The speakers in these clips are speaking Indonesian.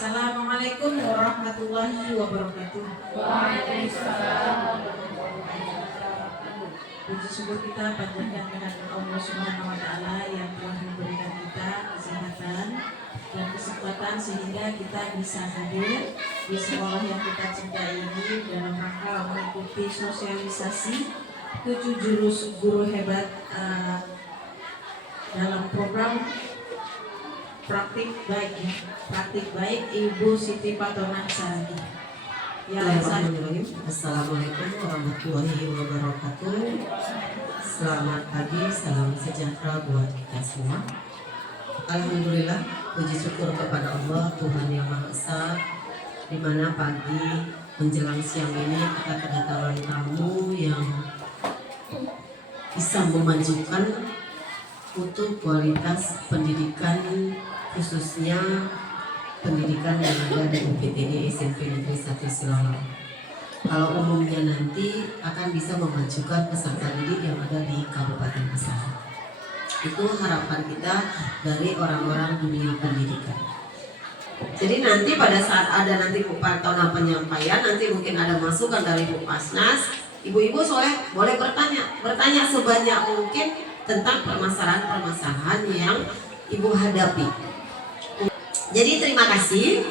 Assalamualaikum warahmatullahi wabarakatuh. Waalaikumsalam. Puji syukur kita panjatkan kehadirat Allah Subhanahu wa taala yang telah memberikan kita kesehatan dan kesempatan sehingga kita bisa hadir di sekolah yang kita cintai ini dalam rangka mengikuti sosialisasi 7 jurus guru hebat dalam program praktik baik Ibu Siti Patonah Saragi. Assalamualaikum warahmatullahi wabarakatuh. Selamat pagi, salam sejahtera buat kita semua. Alhamdulillah, puji syukur kepada Allah Tuhan Yang Maha Esa, di mana pagi menjelang siang ini kita kedatangan tamu yang bisa memajukan mutu kualitas pendidikan, khususnya pendidikan yang ada di UPTD SMP Negeri 1 Siloam. Kalau umumnya nanti akan bisa memajukan peserta didik yang ada di Kabupaten Asahan. Itu harapan kita dari orang-orang dunia pendidikan. Jadi nanti pada saat ada nanti Patona penyampaian, nanti mungkin ada masukan dari Bu Pasnas, ibu-ibu boleh bertanya sebanyak mungkin tentang permasalahan-permasalahan yang ibu hadapi. Jadi terima kasih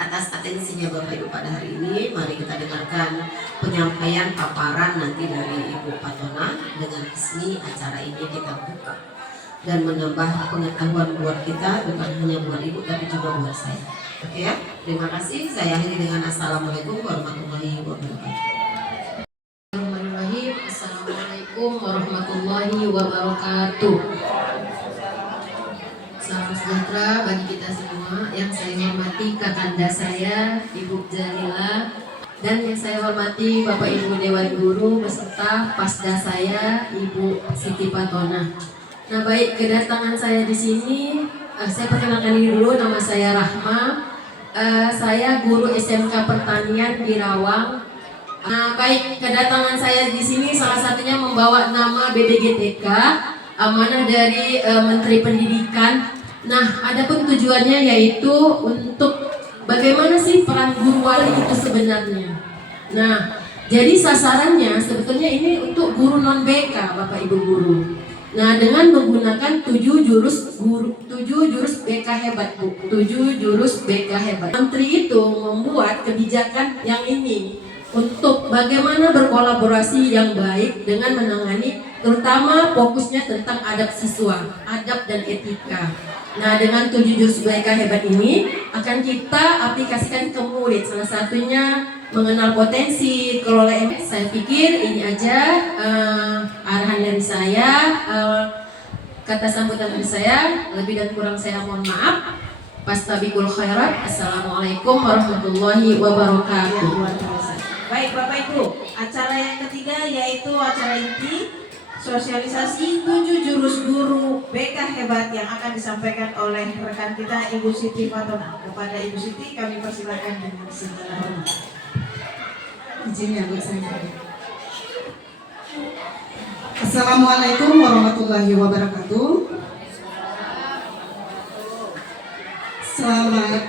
atas atensinya Bapak Ibu pada hari ini. Mari kita dengarkan penyampaian paparan nanti dari Ibu Patona. Dengan resmi acara ini kita buka dan menambah pengetahuan buat kita, bukan hanya buat Ibu tapi juga buat saya. Oke ya, terima kasih. Saya akhiri dengan Assalamualaikum warahmatullahi wabarakatuh. Assalamualaikum warahmatullahi wabarakatuh. Salam sejahtera bagi kita semua. Yang saya hormati kakanda saya, Ibu Janila, dan yang saya hormati Bapak Ibu Dewan Guru beserta pasda saya, Ibu Siti Patona. Nah, baik, kedatangan saya di sini, saya perkenalkan diri dulu. Nama saya Rahma. Saya guru SMK Pertanian di Rawang. Nah, baik, kedatangan saya di sini salah satunya membawa nama BDGTK, amanah dari Menteri Pendidikan. Nah, adapun tujuannya yaitu untuk bagaimana sih peran guru wali itu sebenarnya. Nah, jadi sasarannya sebetulnya ini untuk guru non BK, Bapak Ibu guru. Nah, dengan menggunakan 7 jurus BK hebat, Bu. 7 jurus BK hebat. Menteri itu membuat kebijakan yang ini untuk bagaimana berkolaborasi yang baik dengan menangani terutama fokusnya tentang adab siswa, adab dan etika. Nah, dengan 7 jurus BK hebat ini akan kita aplikasikan ke murid. Salah satunya mengenal potensi, kelola emosi. Saya pikir ini aja arahan dari saya, kata sambutan dari saya. Lebih dan kurang saya mohon maaf. Fastabiqul khairat. Assalamualaikum warahmatullahi wabarakatuh. Baik Bapak Ibu, acara yang ketiga yaitu acara inti sosialisasi 7 jurus guru BK hebat yang akan disampaikan oleh rekan kita Ibu Siti Patona. Kepada Ibu Siti kami persilakan dengan segala hormat. Izin ya Bu saya. Assalamualaikum warahmatullahi wabarakatuh. Selamat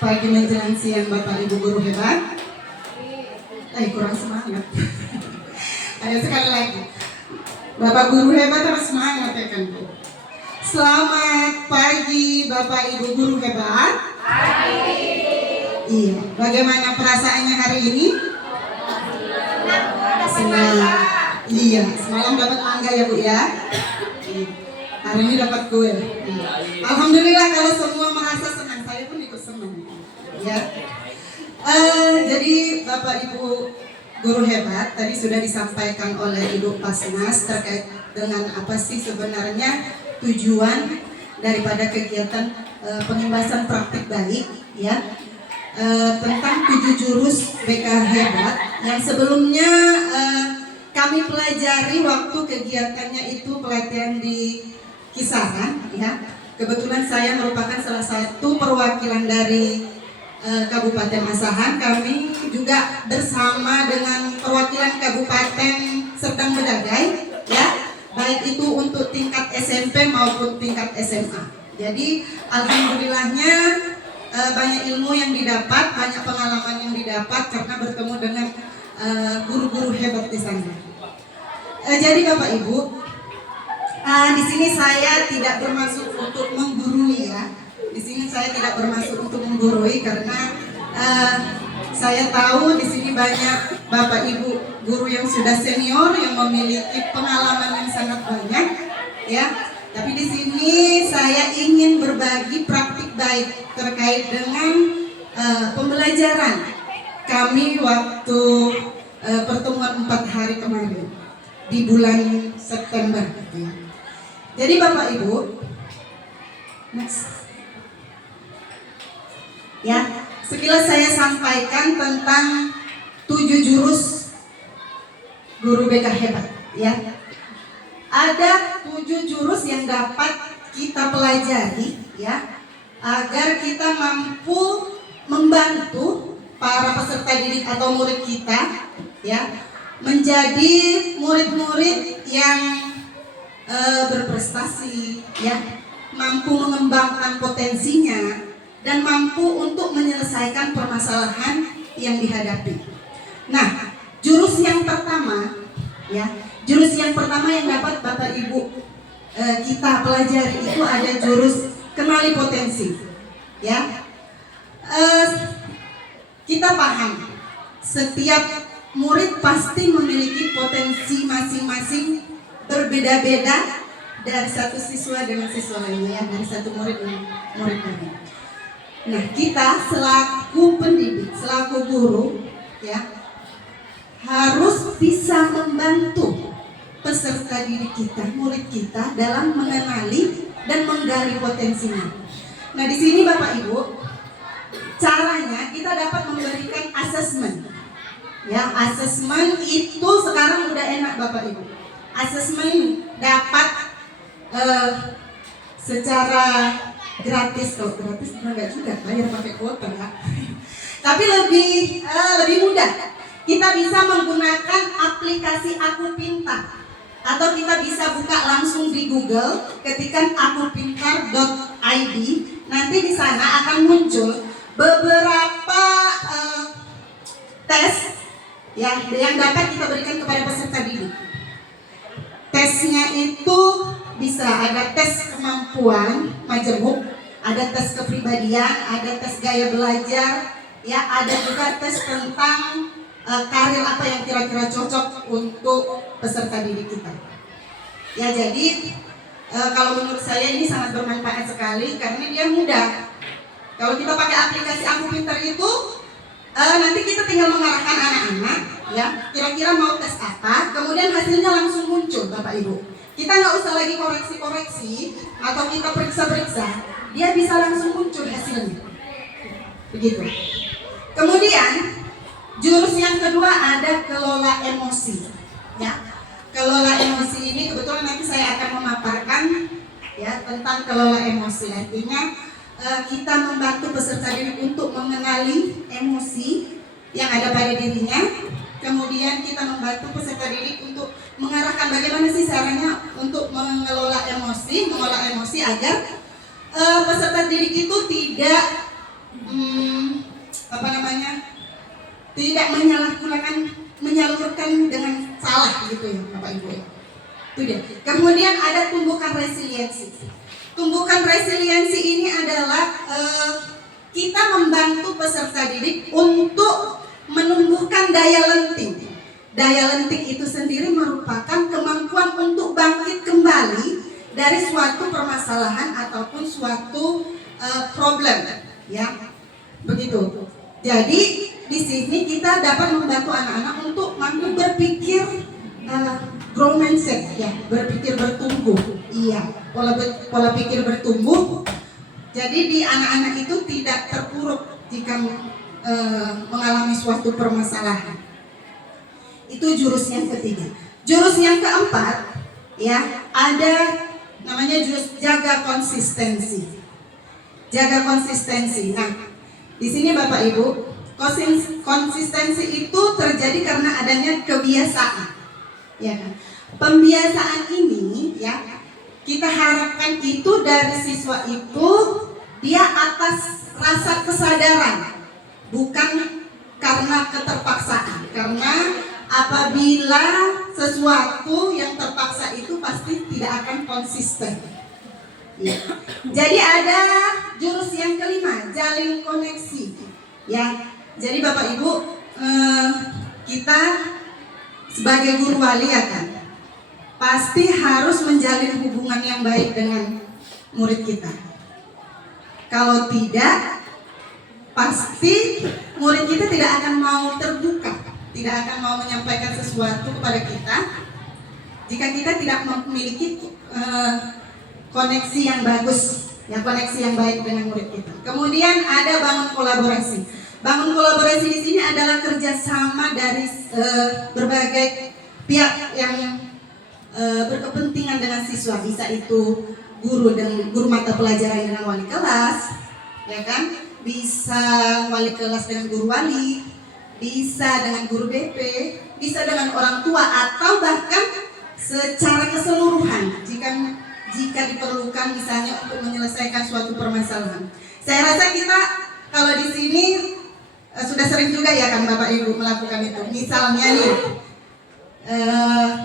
pagi menjelang siang Bapak Ibu guru hebat. Kurang semangat. Ayo sekali lagi. Bapak guru hebat harus semangat ya kan Bu. Selamat pagi Bapak Ibu guru hebat. Pagi. Iya, bagaimana perasaannya hari ini? Senang. Iya, semalam dapat mangga ya Bu ya. Hari ini dapat kue. Iya. Alhamdulillah kalau semua merasa senang, saya pun ikut senang. Ya. Jadi Bapak Ibu guru hebat tadi sudah disampaikan oleh Ibu Pasnas terkait dengan apa sih sebenarnya tujuan daripada kegiatan pengembasan praktik baik ya, tentang 7 jurus BK hebat yang sebelumnya kami pelajari waktu kegiatannya itu pelatihan di Kisaran ya. Kebetulan saya merupakan salah satu perwakilan dari Kabupaten Asahan. Kami juga bersama dengan perwakilan Kabupaten Serdang Bedagai ya, baik itu untuk tingkat SMP maupun tingkat SMA. Jadi alhamdulillahnya banyak ilmu yang didapat, banyak pengalaman yang didapat karena bertemu dengan guru-guru hebat di sana. Jadi Bapak Ibu, di sini saya tidak bermaksud untuk menggurui ya. Di sini saya tidak bermaksud untuk menggurui karena saya tahu di sini banyak Bapak Ibu guru yang sudah senior yang memiliki pengalaman yang sangat banyak ya. Tapi di sini saya ingin berbagi praktik baik terkait dengan pembelajaran kami waktu pertemuan 4 hari kemarin di bulan September. Jadi Bapak Ibu, next. Ya, sekilas saya sampaikan tentang 7 jurus guru BK hebat ya. Ada 7 jurus yang dapat kita pelajari ya, agar kita mampu membantu para peserta didik atau murid kita ya menjadi murid-murid yang berprestasi ya, mampu mengembangkan potensinya dan mampu untuk menyelesaikan permasalahan yang dihadapi. Nah, jurus yang pertama ya, jurus yang pertama yang dapat Bapak Ibu kita pelajari itu ada jurus kenali potensi ya. Kita paham setiap murid pasti memiliki potensi masing-masing berbeda-beda dari satu siswa dengan siswa lainnya ya, dari satu murid dengan murid lain. Nah, kita selaku pendidik, selaku guru ya, harus bisa membantu peserta didik kita, murid kita dalam mengenali dan menggali potensinya. Nah, di sini Bapak Ibu, caranya kita dapat memberikan asesmen. Ya, asesmen itu sekarang udah enak Bapak Ibu. Asesmen dapat secara gratis, kalau gratis enggak juga, bayar pakai kuota ya. Tapi lebih mudah. Kita bisa menggunakan aplikasi Aku Pintar, atau kita bisa buka langsung di Google, ketikkan akupintar.id. Nanti di sana akan muncul beberapa tes ya yang dapat kita berikan kepada peserta didik. Tesnya itu bisa ada tes kemampuan majemuk, ada tes kepribadian, ada tes gaya belajar, ya ada juga tes tentang karir apa yang kira-kira cocok untuk peserta didik kita. Ya, jadi kalau menurut saya ini sangat bermanfaat sekali karena dia mudah. Kalau kita pakai aplikasi Aku Pintar itu nanti kita tinggal mengarahkan anak-anak ya, kira-kira mau tes apa, kemudian hasilnya langsung muncul Bapak Ibu. Kita nggak usah lagi koreksi-koreksi atau kita periksa-periksa, dia bisa langsung muncul hasilnya. Begitu. Kemudian jurus yang kedua ada kelola emosi. Ya, kelola emosi ini kebetulan nanti saya akan memaparkan ya tentang kelola emosi. Artinya kita membantu peserta didik untuk mengenali emosi yang ada pada dirinya. Kemudian kita membantu peserta didik untuk mengarahkan bagaimana sih caranya untuk mengelola emosi, mengolah emosi agar peserta didik itu tidak tidak menyalurkan dengan salah gitu ya Bapak Ibu ya. Itu dia. Kemudian ada tumbuhkan resiliensi. Tumbuhkan resiliensi ini adalah kita membantu peserta didik untuk menumbuhkan daya lenting. Daya lenting itu sendiri merupakan kemampuan untuk bangkit kembali dari suatu permasalahan ataupun suatu problem, ya, begitu. Jadi di sini kita dapat membantu anak-anak untuk mampu berpikir grow mindset, ya, berpikir bertumbuh, iya, pola pikir bertumbuh. Jadi di anak-anak itu tidak terpuruk jika mengalami suatu permasalahan. Itu jurus yang ketiga. Jurus yang keempat, ya, ada namanya jurus jaga konsistensi. Jaga konsistensi. Nah, di sini Bapak Ibu, konsistensi itu terjadi karena adanya kebiasaan. Ya kan? Pembiasaan ini, ya, kita harapkan itu dari siswa itu dia atas rasa kesadaran, bukan karena keterpaksaan. Karena apabila sesuatu yang terpaksa itu pasti tidak akan konsisten. Ya. Jadi ada jurus yang kelima, jalin koneksi. Ya, jadi Bapak Ibu, kita sebagai guru wali ya kan, pasti harus menjalin hubungan yang baik dengan murid kita. Kalau tidak, pasti murid kita tidak akan mau terbuka, tidak akan mau menyampaikan sesuatu kepada kita jika kita tidak memiliki koneksi yang bagus, ya, koneksi yang baik dengan murid kita. Kemudian ada bangun kolaborasi. Bangun kolaborasi di sini adalah kerjasama dari berbagai pihak yang berkepentingan dengan siswa. Bisa itu guru dan guru mata pelajaran dengan wali kelas, ya kan? Bisa wali kelas dengan guru wali, bisa dengan guru BP, bisa dengan orang tua, atau bahkan secara keseluruhan jika diperlukan misalnya untuk menyelesaikan suatu permasalahan. Saya rasa kita kalau di sini sudah sering juga ya kan Bapak Ibu melakukan itu. Misalnya nih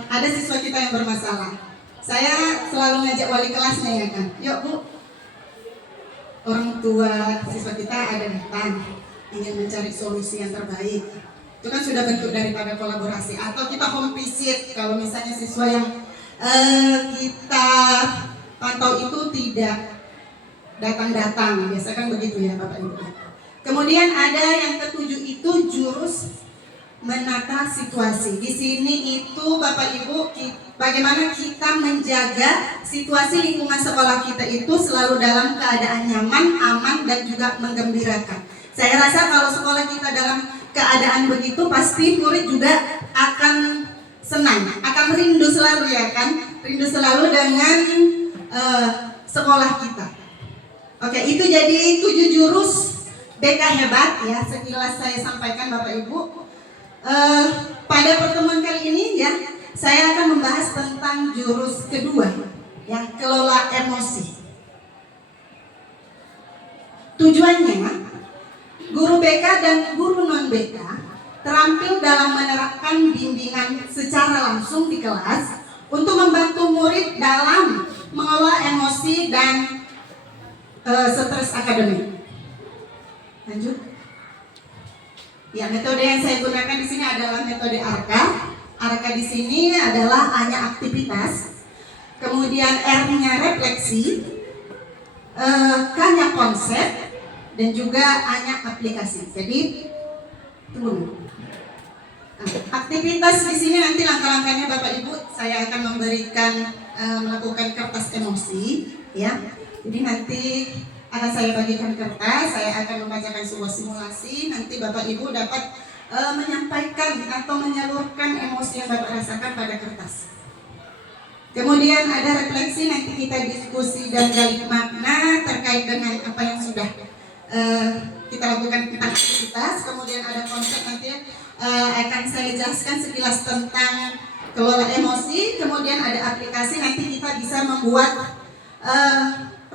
ada siswa kita yang bermasalah, saya selalu ngajak wali kelasnya ya kan, yuk Bu, orang tua siswa kita ada datang ingin mencari solusi yang terbaik. Itu kan sudah bentuk daripada kolaborasi. Atau kita home visit, kalau misalnya siswa yang kita pantau itu tidak datang-datang, biasa kan begitu ya Bapak Ibu. Kemudian ada yang ketujuh itu jurus menata situasi. Di sini itu Bapak Ibu, bagaimana kita menjaga situasi lingkungan sekolah kita itu selalu dalam keadaan nyaman, aman, dan juga menggembirakan. Saya rasa kalau sekolah kita dalam keadaan begitu, pasti murid juga akan senang, akan rindu selalu ya kan, rindu selalu dengan sekolah kita. Oke, itu jadi 7 jurus BK hebat ya, sekilas saya sampaikan Bapak Ibu. Pada pertemuan kali ini ya, saya akan membahas tentang jurus kedua, yang kelola emosi. Tujuannya, guru BK dan guru non-BK terampil dalam menerapkan bimbingan secara langsung di kelas untuk membantu murid dalam mengelola emosi dan stres akademik. Lanjut. Ya, metode yang saya gunakan di sini adalah metode ARKA. ARKA di sini adalah A-nya aktivitas, kemudian R-nya refleksi, K-nya konsep, dan juga A-nya aplikasi. Jadi tunggu. Aktivitas di sini nanti langkah-langkahnya Bapak Ibu saya akan memberikan melakukan kertas emosi ya. Jadi nanti akan saya bagikan kertas, saya akan membacakan sebuah simulasi, nanti Bapak Ibu dapat menyampaikan atau menyalurkan emosi yang Bapak rasakan pada kertas. Kemudian ada refleksi, nanti kita diskusi dan gali makna terkait dengan apa yang sudah kita lakukan tentang aktivitas. Kemudian ada konsep, nanti akan saya jelaskan sekilas tentang kelola emosi. Kemudian ada aplikasi, nanti kita bisa membuat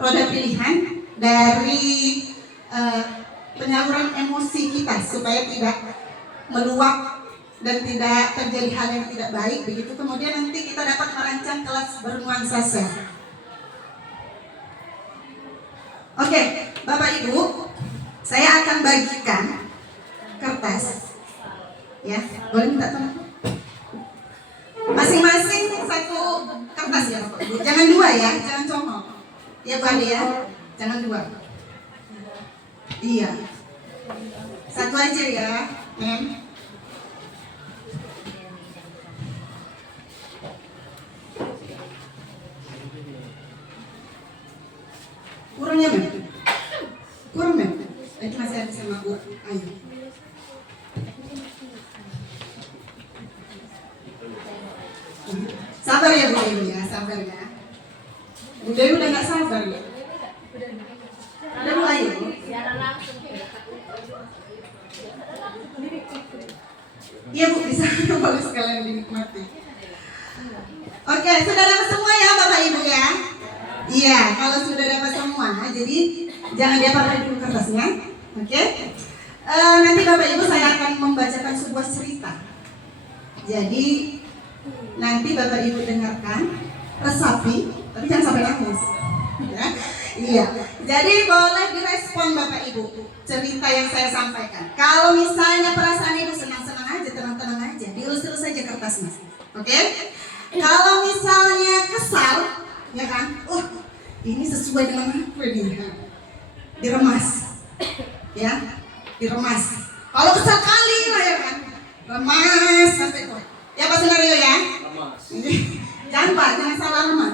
roda pilihan dari penyaluran emosi kita supaya tidak meluap dan tidak terjadi hal yang tidak baik begitu. Kemudian nanti kita dapat merancang kelas bernuansa sel. Oke, Bapak Ibu, saya akan bagikan kertas. Ya, boleh minta tolong? Masing-masing satu kertas ya Bapak Ibu. Jangan 2 ya, jangan congok. Ya Bu Ade ya, jangan 2. Iya. Satu aja ya, Mem. Kurangnya Mem? Kurang Mem? Itu masih ada sama Bu Ayu. Sabar ya Bu Dewi ya, sabar ya. Bu Dewi udah gak sabar ya. Udah mulai ya Bu? Iya Bu, bisa boleh sekalian dinikmati. Oke, sudah dapat semua ya Bapak Ibu ya? Iya, kalau sudah dapat semua, jadi Jangan diapa-apain dulu kertasnya. Oke. Nanti Bapak Ibu saya akan membacakan sebuah cerita. Jadi nanti Bapak Ibu dengarkan, resapi, tapi jangan sampai nangis. Ya. Iya. Jadi boleh direspon Bapak Ibu cerita yang saya sampaikan. Kalau misalnya perasaan Ibu senang-senang aja, tenang-tenang aja, dielus-elus saja kertasnya. Oke? Kalau misalnya kesal, ya kan? Ini sesuai dengan apa nih? Diremas. Ya, diremas. Kalau kesal kali lah ya kan? Remas sampai kok. Ya Pak Sunario ya? Remas. Jangan Pak, jangan salah remas.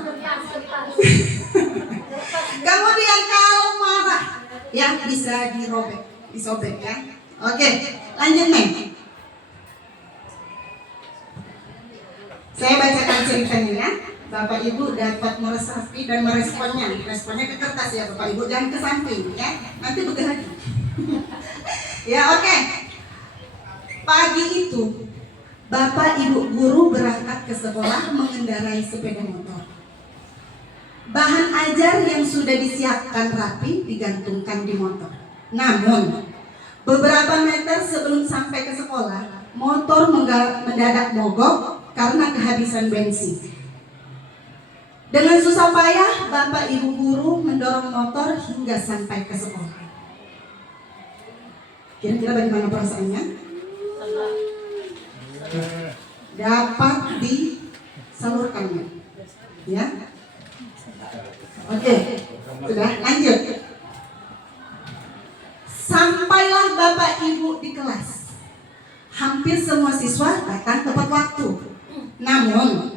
Kemudian kalau marah, ya bisa dirobek, disobek ya. Oke, lanjut Meng. Saya bacakan ceritanya ya. Bapak Ibu dapat meresapi dan meresponnya. Responnya ke kertas ya Bapak Ibu, jangan ke samping ya. Nanti bergerak. Ya oke. Pagi itu Bapak Ibu guru berangkat ke sekolah mengendarai sepeda motor. Bahan ajar yang sudah disiapkan rapi digantungkan di motor. Namun beberapa meter sebelum sampai ke sekolah, motor mendadak mogok karena kehabisan bensin. Dengan susah payah, Bapak Ibu guru mendorong motor hingga sampai ke sekolah. Kira-kira bagaimana perasaannya? Dapat disalurkannya, ya? Oke, sudah lanjut. Sampailah Bapak Ibu di kelas. Hampir semua siswa datang tepat waktu. Namun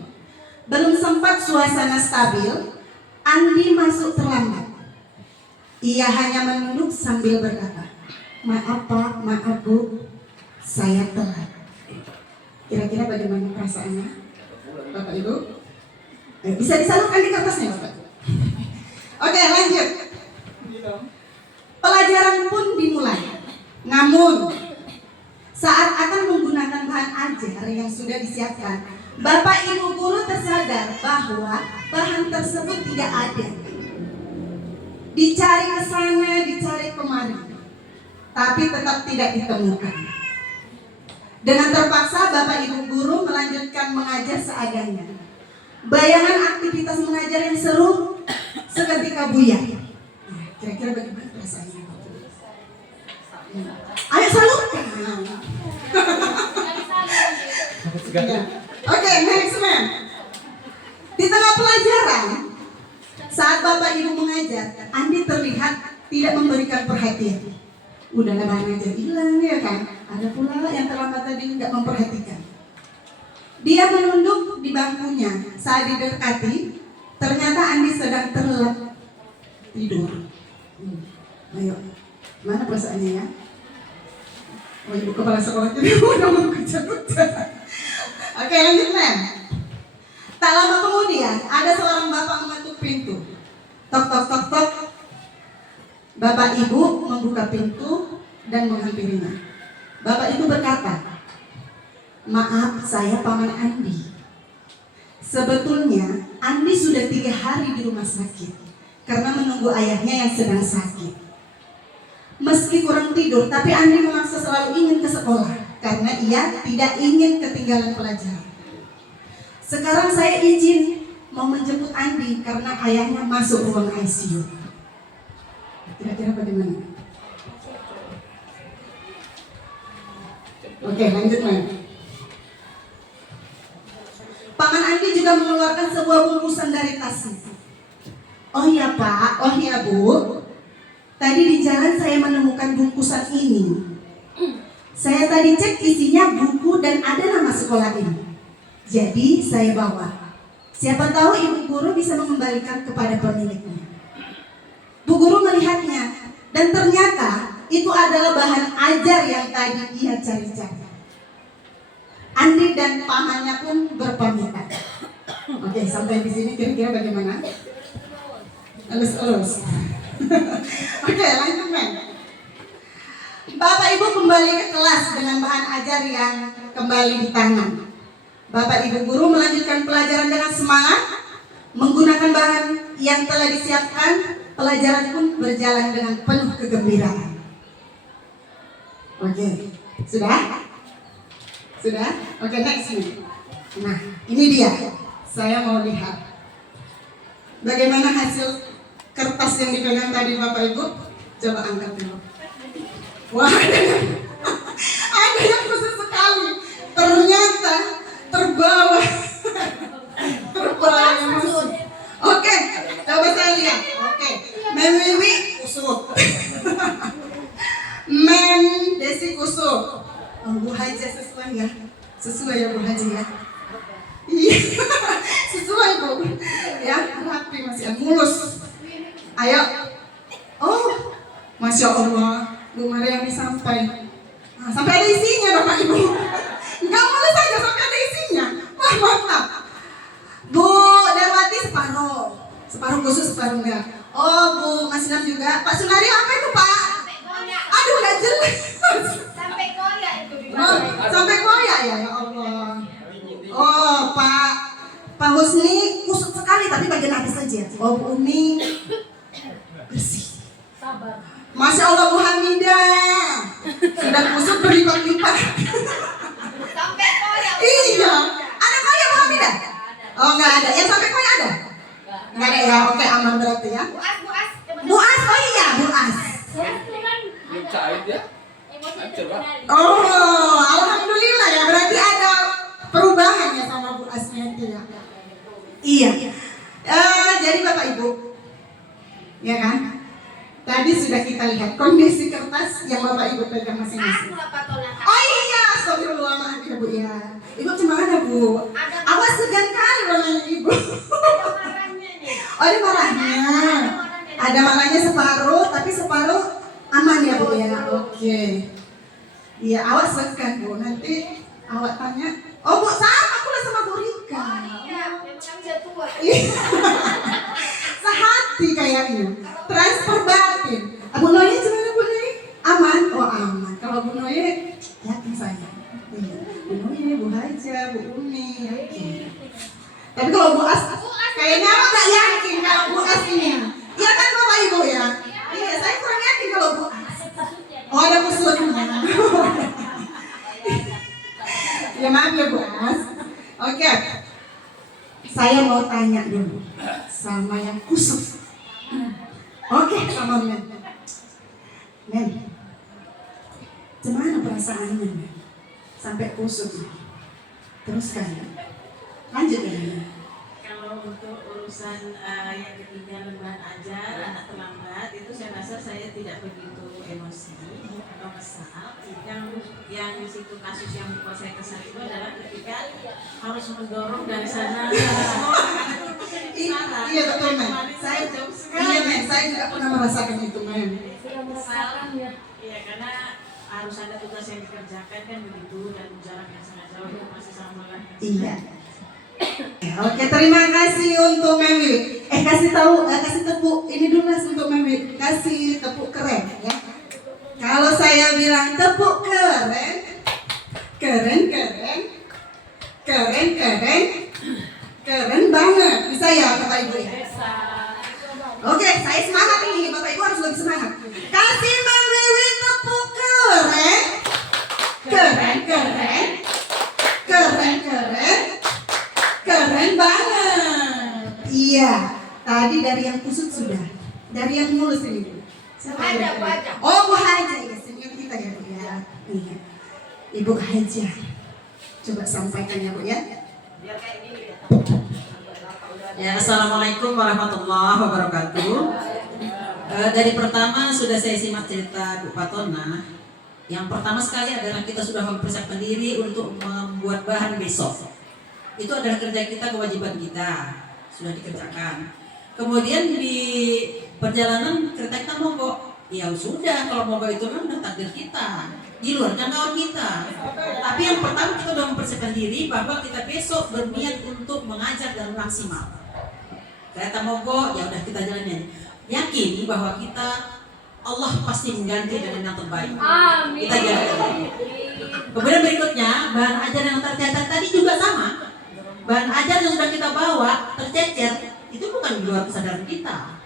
belum sempat suasana stabil, Andi masuk terlambat. Ia hanya menunduk sambil berkata, "Maaf Pak, maaf Bu, saya telat." Kira-kira bagaimana perasaannya Bapak Ibu? Bisa disalurkan di kertasnya Bapak. Oke, lanjut. Pelajaran pun dimulai. Namun saat akan menggunakan bahan ajar yang sudah disiapkan, Bapak Ibu guru tersadar bahwa bahan tersebut tidak ada. Dicari ke sana, dicari kemari, tapi tetap tidak ditemukan. Dengan terpaksa Bapak Ibu guru melanjutkan mengajar seadanya. Bayangan aktivitas mengajar yang seru seketika buyar. Kira-kira bagaimana perasaannya? Ayo salurkan. Oke, next man. Di tengah pelajaran, saat Bapak Ibu mengajar, Andi terlihat tidak memberikan perhatian. Udahlah bahan ajar hilang ya kan? Ada pula yang terlambat tadi nggak memperhatikan. Dia menunduk di bangkunya. Saat didekati, ternyata Andi sedang terlelap tidur. Ayo, mana perasaannya ya? Oh, Ibu kepala sekolah jadi udah mau kejar-kejar. Oke, lanjut men. Tak lama kemudian ada seorang bapak mengetuk pintu. Tok tok tok tok. Bapak Ibu membuka pintu dan menghampirinya. Bapak Ibu berkata, "Maaf, saya paman Andi. Sebetulnya Andi sudah 3 hari di rumah sakit karena menunggu ayahnya yang sedang sakit. Meski kurang tidur, tapi Andi memaksa selalu ingin ke sekolah karena ia tidak ingin ketinggalan pelajaran. Sekarang saya izin mau menjemput Andi karena ayahnya masuk ruang ICU." Kira-kira bagaimana? Oke, lanjut lagi. Paman Andi juga mengeluarkan sebuah bungkusan dari tasnya. "Oh ya Pak, oh ya Bu, tadi di jalan saya menemukan bungkusan ini. Saya tadi cek isinya buku dan ada nama sekolah ini. Jadi saya bawa. Siapa tahu Ibu guru bisa mengembalikan kepada pemiliknya." Bu guru melihatnya dan ternyata itu adalah bahan ajar yang tadi ia cari-cari. Andi dan pamannya pun berpamitan. Oke, sampai di sini kira-kira bagaimana? Elus-elus. Oke, lanjut men. Bapak Ibu kembali ke kelas dengan bahan ajar yang kembali di tangan. Bapak Ibu guru melanjutkan pelajaran dengan semangat, menggunakan bahan yang telah disiapkan pelajaran pun berjalan dengan penuh kegembiraan. Oke, sudah? Sudah? Oke, next nih. Nah, ini dia. Saya mau lihat bagaimana hasil kertas yang dipegang tadi Bapak Ibu. Coba angkat dulu. Wah, ada yang khusus sekali. Ternyata terbawa emosi. Oke, coba saya lihat. Oke, Mem Wiwi kusut. Mem Desi kusut. Oh, Bu Haja sesuai ya? Sesuai ya Bu Haji ya? Iya, sesuai Bu. Ya, rapi masih mulus. Ayo. Oh, Masya Allah, Bu Maryani sampai. Nah, sampai ada isinya Bapak Ibu. Enggak mulus saja sampai ada isinya. Wah, mantap. Bu Darwati separuh khusus, separuh enggak. Oh, Bu Masnam juga. Pak Sunario apa itu Pak? Aduh, enggak jelas. Sampai koyak itu di Oh, sampai koyak ya, ya Allah. Oh, Pak Husni kusut sekali tapi bagian atas saja. Oh, Bu Umi bersih. sabar. Masya Allah Bu Hamidah sudah kusut berlipat-lipat. Sampai koyak. Iya, ada koyak Bu Hamidah? Oh, nggak ada. Yang sampai koyak ada? Nggak ada ya. Oke, aman berarti ya. Bu As. Bu As, oh iya Bu As. Belum cair ya? Coba. Oh, alhamdulillah ya. Berarti ada perubahan ya sama Bu As nanti ya. Iya. Jadi Bapak Ibu, ya kan? Tadi sudah kita lihat kondisi kertas yang Bapak Ibu pegang masing-masing. Aku dapat tolak. Oh iya, astagfirullah, maaf ya Bu ya. Ibu gimana Bu? Ada Awas segan kali warnanya Ibu. marahnya nih. Oh, ada marahnya. Ada marahnya separuh, tapi separuh aman ya Bu ya. Oke. Iya, awas segan Bu. Nanti awak tanya. Oh Bu, sama aku lah sama Bu Rika. Iya, memang kami udah tua. Sehati kayaknya. Transfer batin. Bu Noye gimana Bu Noye? Aman? Oh aman. Kalau Bu Noye, yakin saya. Iya. Bu Noye, Bu Haja, Bu Umi, yakin. Tapi kalau Bu As, kayaknya aku nggak yakin kalau Bu As ini. Iya kan Bapak Ibu ya? Iya, saya kurang yakin kalau Bu As. Oh ada kusutnya. Ya maaf ya Bu As. Oke. Saya mau tanya dulu sama yang kusut. Oke, sama Men. Men, gimana perasaannya Men? Sampai kusut. Teruskan. Lanjut ya. Kalau untuk urusan yang ketinggalan bahan ajar, anak terlambat, itu saya rasa saya tidak begitu emosi atau kesal. Yang di situ kasus yang membuat saya kesal itu adalah ketika harus mendorong dari sana. Iya betul Men. Iya Men, saya juga pernah merasakan itu Men. Kesal, ya karena harus ada tugas yang dikerjakan kan begitu dan jarak yang sangat jauh itu masih sangat melelahkan. Iya. Oke, terima kasih untuk Mewi. Kasih tepuk ini dulu Mas untuk Mewi. Kasih tepuk keren ya. Kalau saya bilang tepuk keren, keren banget. Bisa ya Bapak Ibu ya? Oke, saya semangat ini. Bapak Ibu harus lebih semangat. Kasih Mewi tepuk keren. Keren banget. Iya, tadi dari yang kusut sudah. Dari yang mulus ini. Siapa yang Ada, dari- Bu Haja. Oh, Bu Haja. Ya, senior kita ya, Bu ya. Iya. Ibu Haja. Coba sampaikan ya, Bu ya. Biar kayak gini ya. Ya, Assalamualaikum warahmatullahi wabarakatuh. Dari pertama sudah saya simak cerita Bu Fatona. Yang pertama sekali adalah kita sudah mempersiapkan diri untuk membuat bahan besok. Itu adalah kerja kita, kewajiban kita sudah dikerjakan. Kemudian di perjalanan kereta kita mogok, ya sudah kalau mogok itu memang udah takdir kita, di luar jangkauan kita. Tapi yang pertama kita sudah mempersiapkan diri bahwa kita besok berniat untuk mengajar dan maksimal. Kereta mogok, ya udah kita jalanin. Yakin bahwa kita Allah pasti mengganti dengan yang terbaik. Amin. Kita jalan. Kemudian berikutnya bahan ajar yang tercecer tadi juga sama. Bahan ajar yang sudah kita bawa tercecer itu bukan di luar kesadaran kita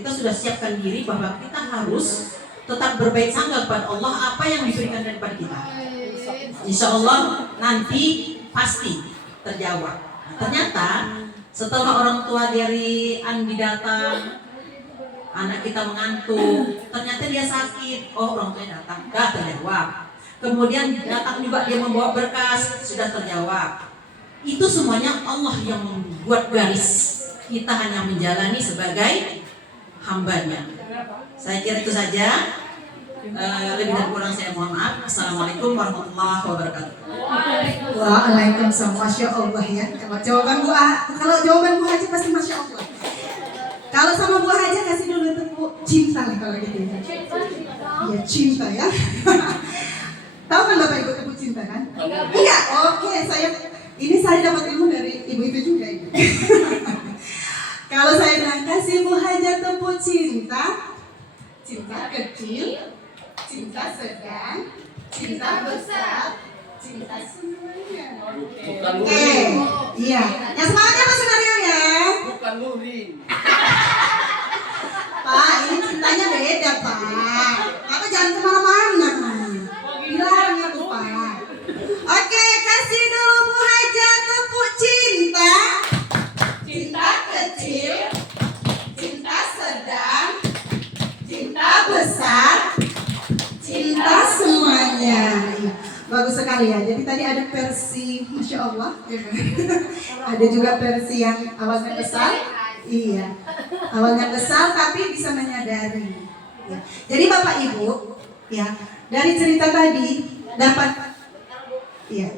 kita sudah siapkan diri bahwa kita harus tetap berbaik sangka kepada Allah apa yang diberikan daripada kita. Insya Allah nanti pasti terjawab. Nah, ternyata setelah orang tua dari Andi datang, anak kita mengantuk, ternyata dia sakit. Oh, orang tuanya datang, sudah terjawab. Kemudian datang juga dia membawa berkas, sudah terjawab. Itu semuanya Allah yang membuat garis. Kita hanya menjalani sebagai hambanya. Saya kira itu saja. Lebih dan kurang saya mohon maaf. Assalamualaikum warahmatullahi wabarakatuh. Waalaikumsalam. Masya Allah ya. Kalau jawaban Bu Haji pasti Masya Allah. Kalau sama Bu Haji kasih dulu tepuk cinta lah kalau gitu. Ya cinta ya. Tahu kan Bapak Ibu tepuk cinta kan? Enggak. Oke, saya dapat ilmu dari ibu itu juga ini. Kalau saya bilang kasih Bu Haji tepuk cinta, cinta kecil, cinta sedang, cinta besar, cinta semuanya. Bukan Oke, luring. iya. Yang semangatnya Mas Sunario ya. Bukan luring. Pak, ini cintanya beda Pak. Apa jangan kemana-mana. Bilang itu Pak. Oke, kasih dulu Bu Haja tepuk cinta. Cinta kecil, cinta sedang, cinta besar, cinta semuanya. Iya. Bagus sekali ya. Jadi tadi ada versi Masya Allah. Ada juga versi yang awalnya besar. Iya. Awalnya besar tapi bisa menyadari. Ya. Jadi Bapak Ibu, ya, dari cerita tadi dapat iya.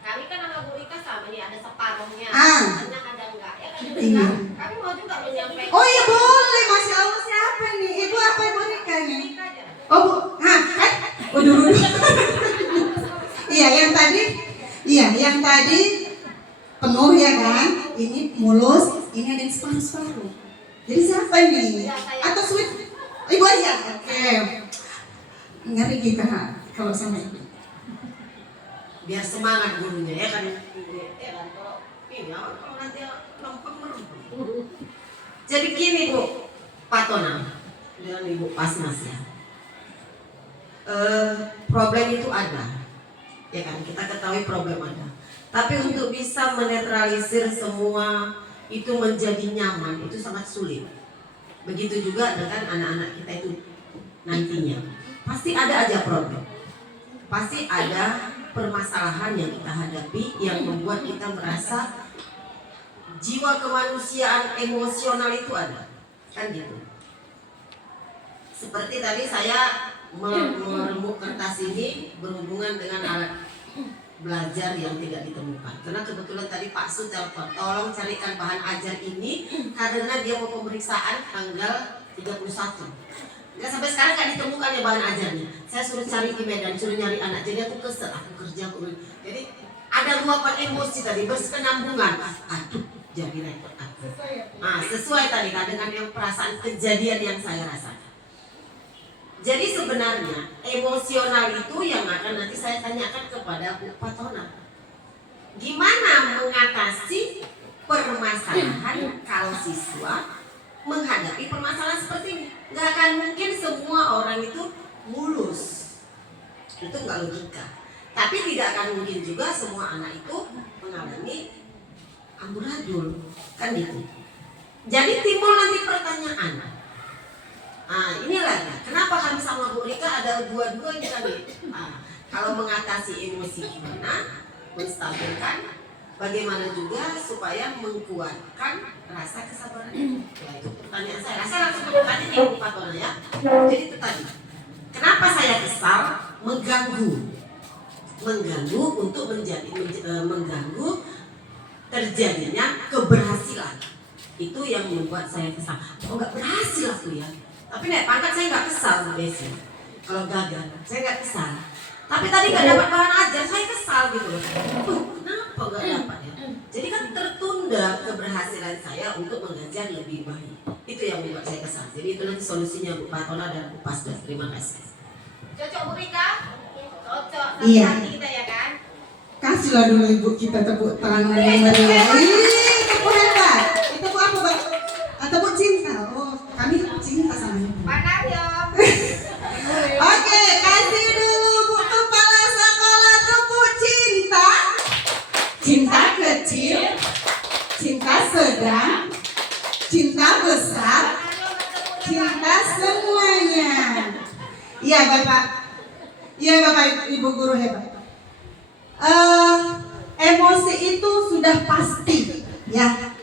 Kami kan sama Bu Rika sama nih, ada separuhnya. Ah. Ada enggak? Ya kan Iya. kami mau juga menyampaikan. Oh iya boleh, Masya Allah siapa nih? Ibu apa Ibu Rika nih? Rika aja. Oh Bu, kan? Oh dulu. Iya yang tadi penuh ya kan? Ini mulus, ini ada yang separuh-separuh. Jadi siapa ini? Atau sweet? Ibu aja. Oke. Ngeri kita kalau sama ibu. Biar semangat gurunya ya kan. Ya kan kalau ini kalau nanti lempeng. Jadi gini Bu, Pak Tona dengan Ibu Pasmas ya. Problem itu ada. Ya kan, kita ketahui problem ada. Tapi untuk bisa menetralisir semua itu menjadi nyaman itu sangat sulit. Begitu juga dengan anak-anak kita itu nantinya. Pasti ada aja problem. Pasti ada permasalahan yang kita hadapi yang membuat kita merasa jiwa kemanusiaan emosional itu ada. Kan gitu. Seperti tadi saya meremuk kertas ini berhubungan dengan alat belajar yang tidak ditemukan. Karena kebetulan tadi Pak Su telepon, tolong carikan bahan ajar ini karena dia mau pemeriksaan tanggal 31. Nggak sampai sekarang nggak ditemukan ya bahan ajarnya. Saya suruh cari di Medan, suruh nyari anak. Jadi aku kesel, aku kerja. Jadi ada luapan emosi tadi berkesinambungan. Aduh, jadi repot aku. Nah, sesuai tadi kan dengan yang perasaan kejadian yang saya rasakan. Jadi sebenarnya emosional itu yang akan nanti saya tanyakan kepada Bu Patona. Gimana mengatasi permasalahan kalau siswa menghadapi permasalahan seperti ini? Nggak akan mungkin semua orang itu mulus. Itu nggak logika. Tapi tidak akan mungkin juga semua anak itu mengalami amburadul. Kan gitu. Jadi timbul nanti pertanyaan. Nah, inilah ya. Kenapa kami sama Bu Rika ada dua-duanya tadi. Nah, kalau mengatasi emosi gimana, menstabilkan, bagaimana juga supaya menguatkan rasa kesabaran. Ya, itu pertanyaan saya. Saya langsung bertanya nih Bu Patona ya. Jadi itu tadi. Kenapa saya kesal? Mengganggu untuk mengganggu terjadinya keberhasilan. Itu yang membuat saya kesal. Oh, nggak berhasil aku ya. Tapi naik pangkat saya nggak kesal Bu Desi. Kalau gagal, saya nggak kesal. Tapi tadi nggak dapat bahan ajar, saya kesal gitu loh. Kenapa nggak dapat ya? Jadi kan tertunda keberhasilan saya untuk mengajar lebih baik. Itu yang membuat saya kesal. Jadi itu nanti solusinya Bu Patona dan Bu Pasdas. Terima kasih. Cocok Bu Rika? Cocok sama Iya. hati kita ya kan? Kasihlah dulu ibu kita tepuk tangan yang meriah. Ih, tepuk hebat. Itu tepuk apa Bang? Tepuk cinta. Oh, kami sedang, cinta besar, cinta semuanya. Iya Bapak, Ibu guru hebat. Emosi itu sudah pasti, ya,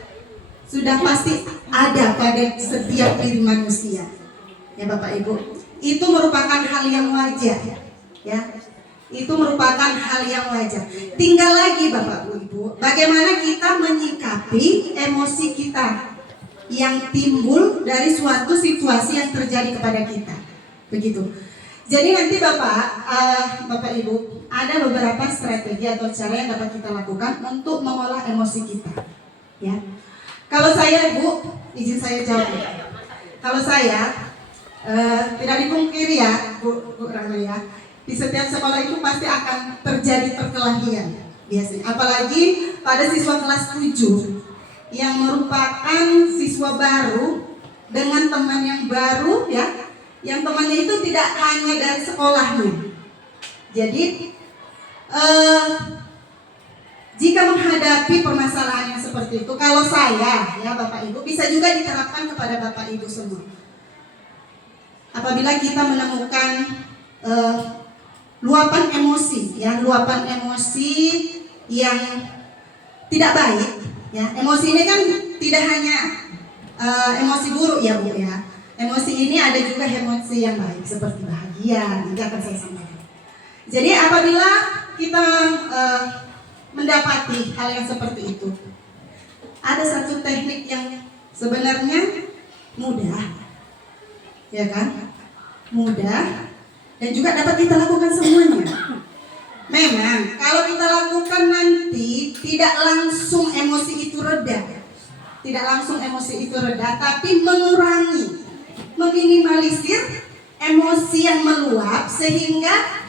sudah pasti ada pada setiap diri manusia, ya Bapak Ibu. Itu merupakan hal yang wajar, ya. Itu merupakan hal yang wajar. Tinggal lagi Bapak Ibu, bagaimana kita menyikapi emosi kita yang timbul dari suatu situasi yang terjadi kepada kita. Begitu. Jadi nanti Bapak Ibu, ada beberapa strategi atau cara yang dapat kita lakukan untuk mengolah emosi kita. Ya. Kalau saya Bu, izin saya jawab. Kalau saya tidak dipungkiri ya Bu Rahma ya, di setiap sekolah itu pasti akan terjadi perkelahian biasanya. Apalagi pada siswa kelas 7 yang merupakan siswa baru dengan teman yang baru ya, yang temannya itu tidak hanya dari sekolahnya. Jadi jika menghadapi permasalahan yang seperti itu, kalau saya ya Bapak Ibu, bisa juga diterapkan kepada Bapak Ibu semua. Apabila kita menemukan luapan emosi yang tidak baik, ya, emosi ini kan tidak hanya emosi buruk ya Bu ya. Emosi ini ada juga emosi yang baik seperti bahagia, nanti akan saya sampaikan. Jadi apabila kita mendapati hal yang seperti itu, ada satu teknik yang sebenarnya mudah, ya kan? Mudah dan juga dapat kita lakukan semuanya. Memang kalau kita lakukan nanti tidak langsung emosi itu reda, tapi mengurangi, meminimalisir emosi yang meluap sehingga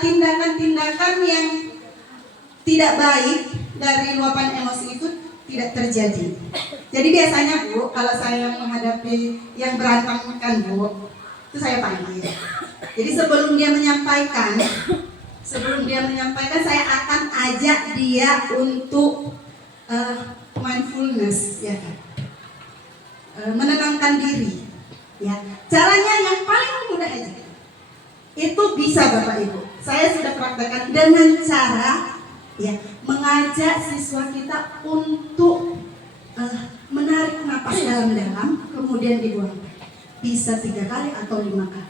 tindakan-tindakan yang tidak baik dari luapan emosi itu tidak terjadi. Jadi biasanya Bu, kalau saya menghadapi yang berantem kan Bu, itu saya panggil. Jadi sebelum dia menyampaikan, saya akan ajak dia untuk mindfulness, ya kan, menenangkan diri. Ya, caranya yang paling mudah aja. Itu bisa Bapak Ibu. Saya sudah praktekkan dengan cara ya mengajak siswa kita untuk menarik napas dalam-dalam, kemudian dibuang. Bisa 3 kali atau 5 kali.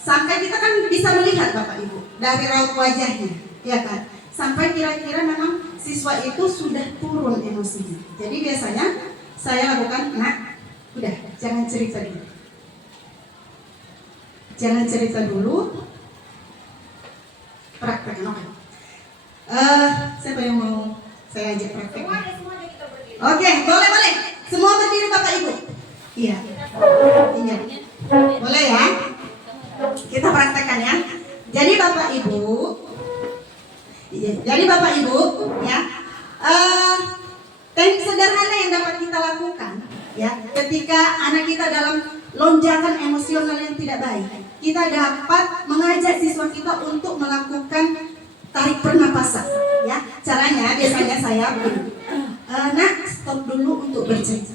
Sampai kita kan bisa melihat Bapak Ibu dari raut wajahnya, ya kan? Sampai kira-kira memang siswa itu sudah turun emosinya. Jadi biasanya saya lakukan, nah, udah jangan cerita dulu. Praktek, oke. Siapa yang mau saya ajak praktek? Oke, boleh. Semua berdiri Bapak Ibu. Iya. Boleh ya? Kita praktekkan ya. Jadi Bapak Ibu, ya. Teknik sederhana yang dapat kita lakukan, ya, ketika anak kita dalam lonjakan emosional yang tidak baik, kita dapat mengajak siswa kita untuk melakukan tarik pernapasan. Ya, caranya biasanya saya begini. Nak, stop dulu untuk bercerita.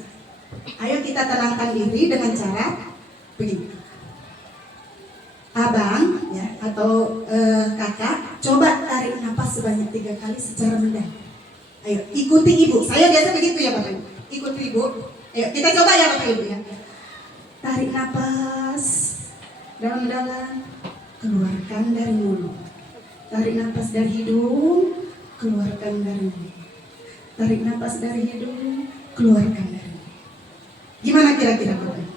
Ayo kita tenangkan diri dengan cara begini. Abang, ya, atau kakak, coba tarik napas sebanyak 3 kali secara mendalam. Ayo, ikuti ibu. Saya biasa begitu ya Bapak Ibu. Ikuti ibu. Ayo, kita coba ya Bapak Ibu ya. Tarik napas dalam-dalam, keluarkan dari mulut. Tarik napas dari hidung, keluarkan dari mulut. Tarik napas dari hidung, keluarkan dari mulut. Gimana kira-kira Bapak Ibu?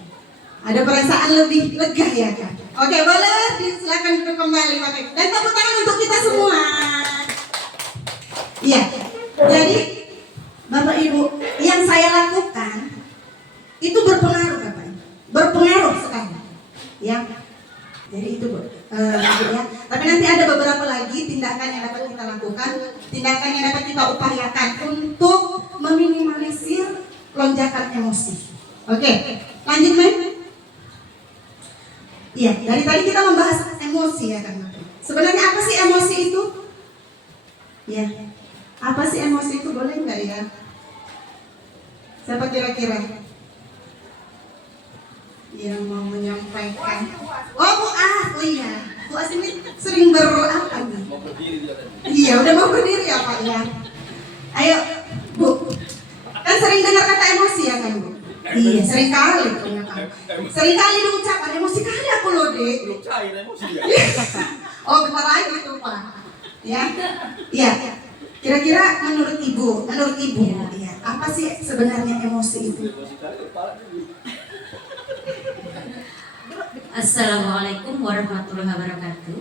Ada perasaan lebih lega ya kan? Oke, boleh silakan duduk kembali Bapak Ibu. Dan tepuk tangan untuk kita semua. Iya. Jadi Bapak Ibu, yang saya lakukan itu berpengaruh Bapak Ibu. Berpengaruh sekali. Ya. Jadi itu ya. Tapi nanti ada beberapa lagi tindakan yang dapat kita lakukan, tindakan yang dapat kita upayakan untuk meminimalisir lonjakan emosi. Oke, lanjut Men. Iya, dari tadi kita membahas emosi ya kan. Sebenarnya apa sih emosi itu? Ya, apa sih emosi itu, boleh nggak ya? Siapa kira-kira yang mau menyampaikan? Oh, Bu As. Oh iya, Bu As ini sering berapa nih? Mau berdiri dia tadi. Iya, udah mau berdiri ya Pak ya. Ayo, Bu. Kan sering dengar kata emosi ya kan, Bu? Iya, sering kali ternyata. Sering kali diucapkan emosi kali aku loh, Dek. Belum cair emosi ya. Oh, bentar lagi tuh, Pak. Ya. Iya. Kira-kira menurut Ibu, ya, apa sih sebenarnya emosi itu? Emosi kali kepala dulu. Assalamualaikum warahmatullahi wabarakatuh.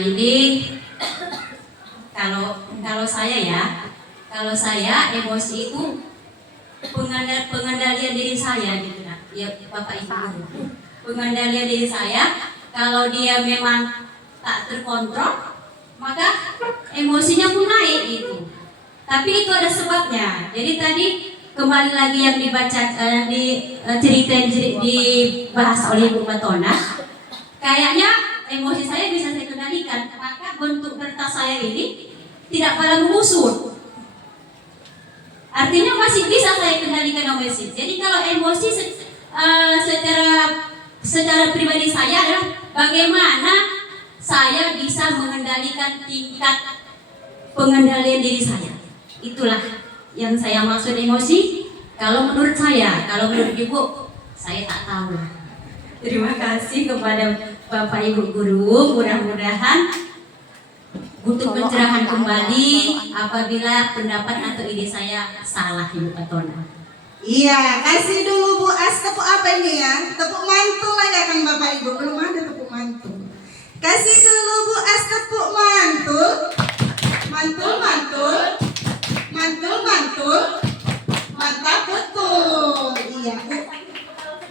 Ini kalau saya emosi itu pengendalian diri saya gitu nah. Ya Bapak Ibu. Pengendalian diri saya kalau dia memang tak terkontrol maka emosinya pun naik gitu. Tapi itu ada sebabnya. Jadi tadi kembali lagi yang dibaca dibahas oleh Ibu Batona, kayaknya emosi saya bisa saya kendalikan, maka bentuk kertas saya ini tidak pada mengusut. Artinya masih bisa saya kendalikan emosi. Jadi kalau emosi secara pribadi saya adalah bagaimana saya bisa mengendalikan tingkat pengendalian diri saya. Itulah yang saya maksud emosi. Kalau menurut saya, kalau menurut Ibu, saya tak tahu. Terima kasih kepada Bapak Ibu guru. Mudah-mudahan untuk pencerahan kembali apabila pendapat atau ide saya salah, Ibu Batona. Iya, kasih dulu Bu As tepuk apa ini ya? Tepuk mantul lah ya kan Bapak Ibu. Belum ada tepuk mantul. Kasih dulu Bu As tepuk mantul. Mantul, mantul. Mantul, mantul. Mantap betul. Iya, Bu.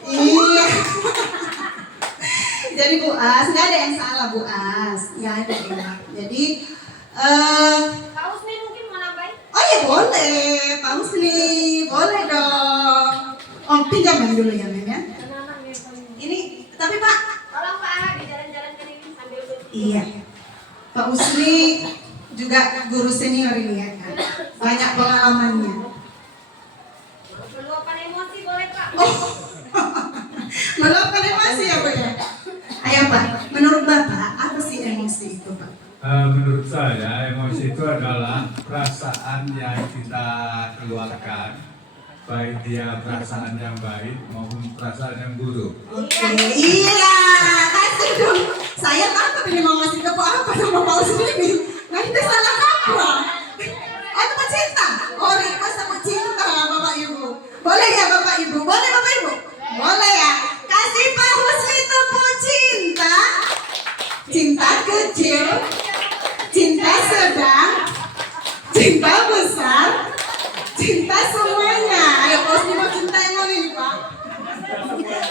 Iya. Jadi Bu As, nggak ada yang salah Bu As. Nggak ada ya. Jadi, Kak Usni mungkin mau nambahin? oh ya boleh, Pak Husni, boleh dong. Om pinjaman dulu ya Mem ya. Ini, tapi Pak, Tolong Pak Aha di jalan-jalan ke sini sambil berpikir. iya, Pak Husni juga guru senior ini ya kan, banyak pengalamannya. Meluapkan emosi boleh Pak? Oh, meluapkan emosi ya Pak ya. Ayo Pak, menurut Bapak apa sih emosi itu Pak? Menurut saya emosi itu adalah perasaan yang kita keluarkan, baik dia perasaan yang baik maupun perasaan yang buruk. Oke, iya, kasih dong. Saya takut ini mau ngasih tepuk apa sama Pak Husni ini. Nanti salah kaprah. Oh tepuk cinta. Oh request tepuk cinta Bapak Ibu. Boleh ya Bapak Ibu? Boleh Bapak Ibu? Boleh ya. Kasih Pak Husni tepuk cinta. Cinta kecil, cinta sedang, cinta besar, cinta semuanya. Ayo Pak Husni mau cinta yang mana ini Pak?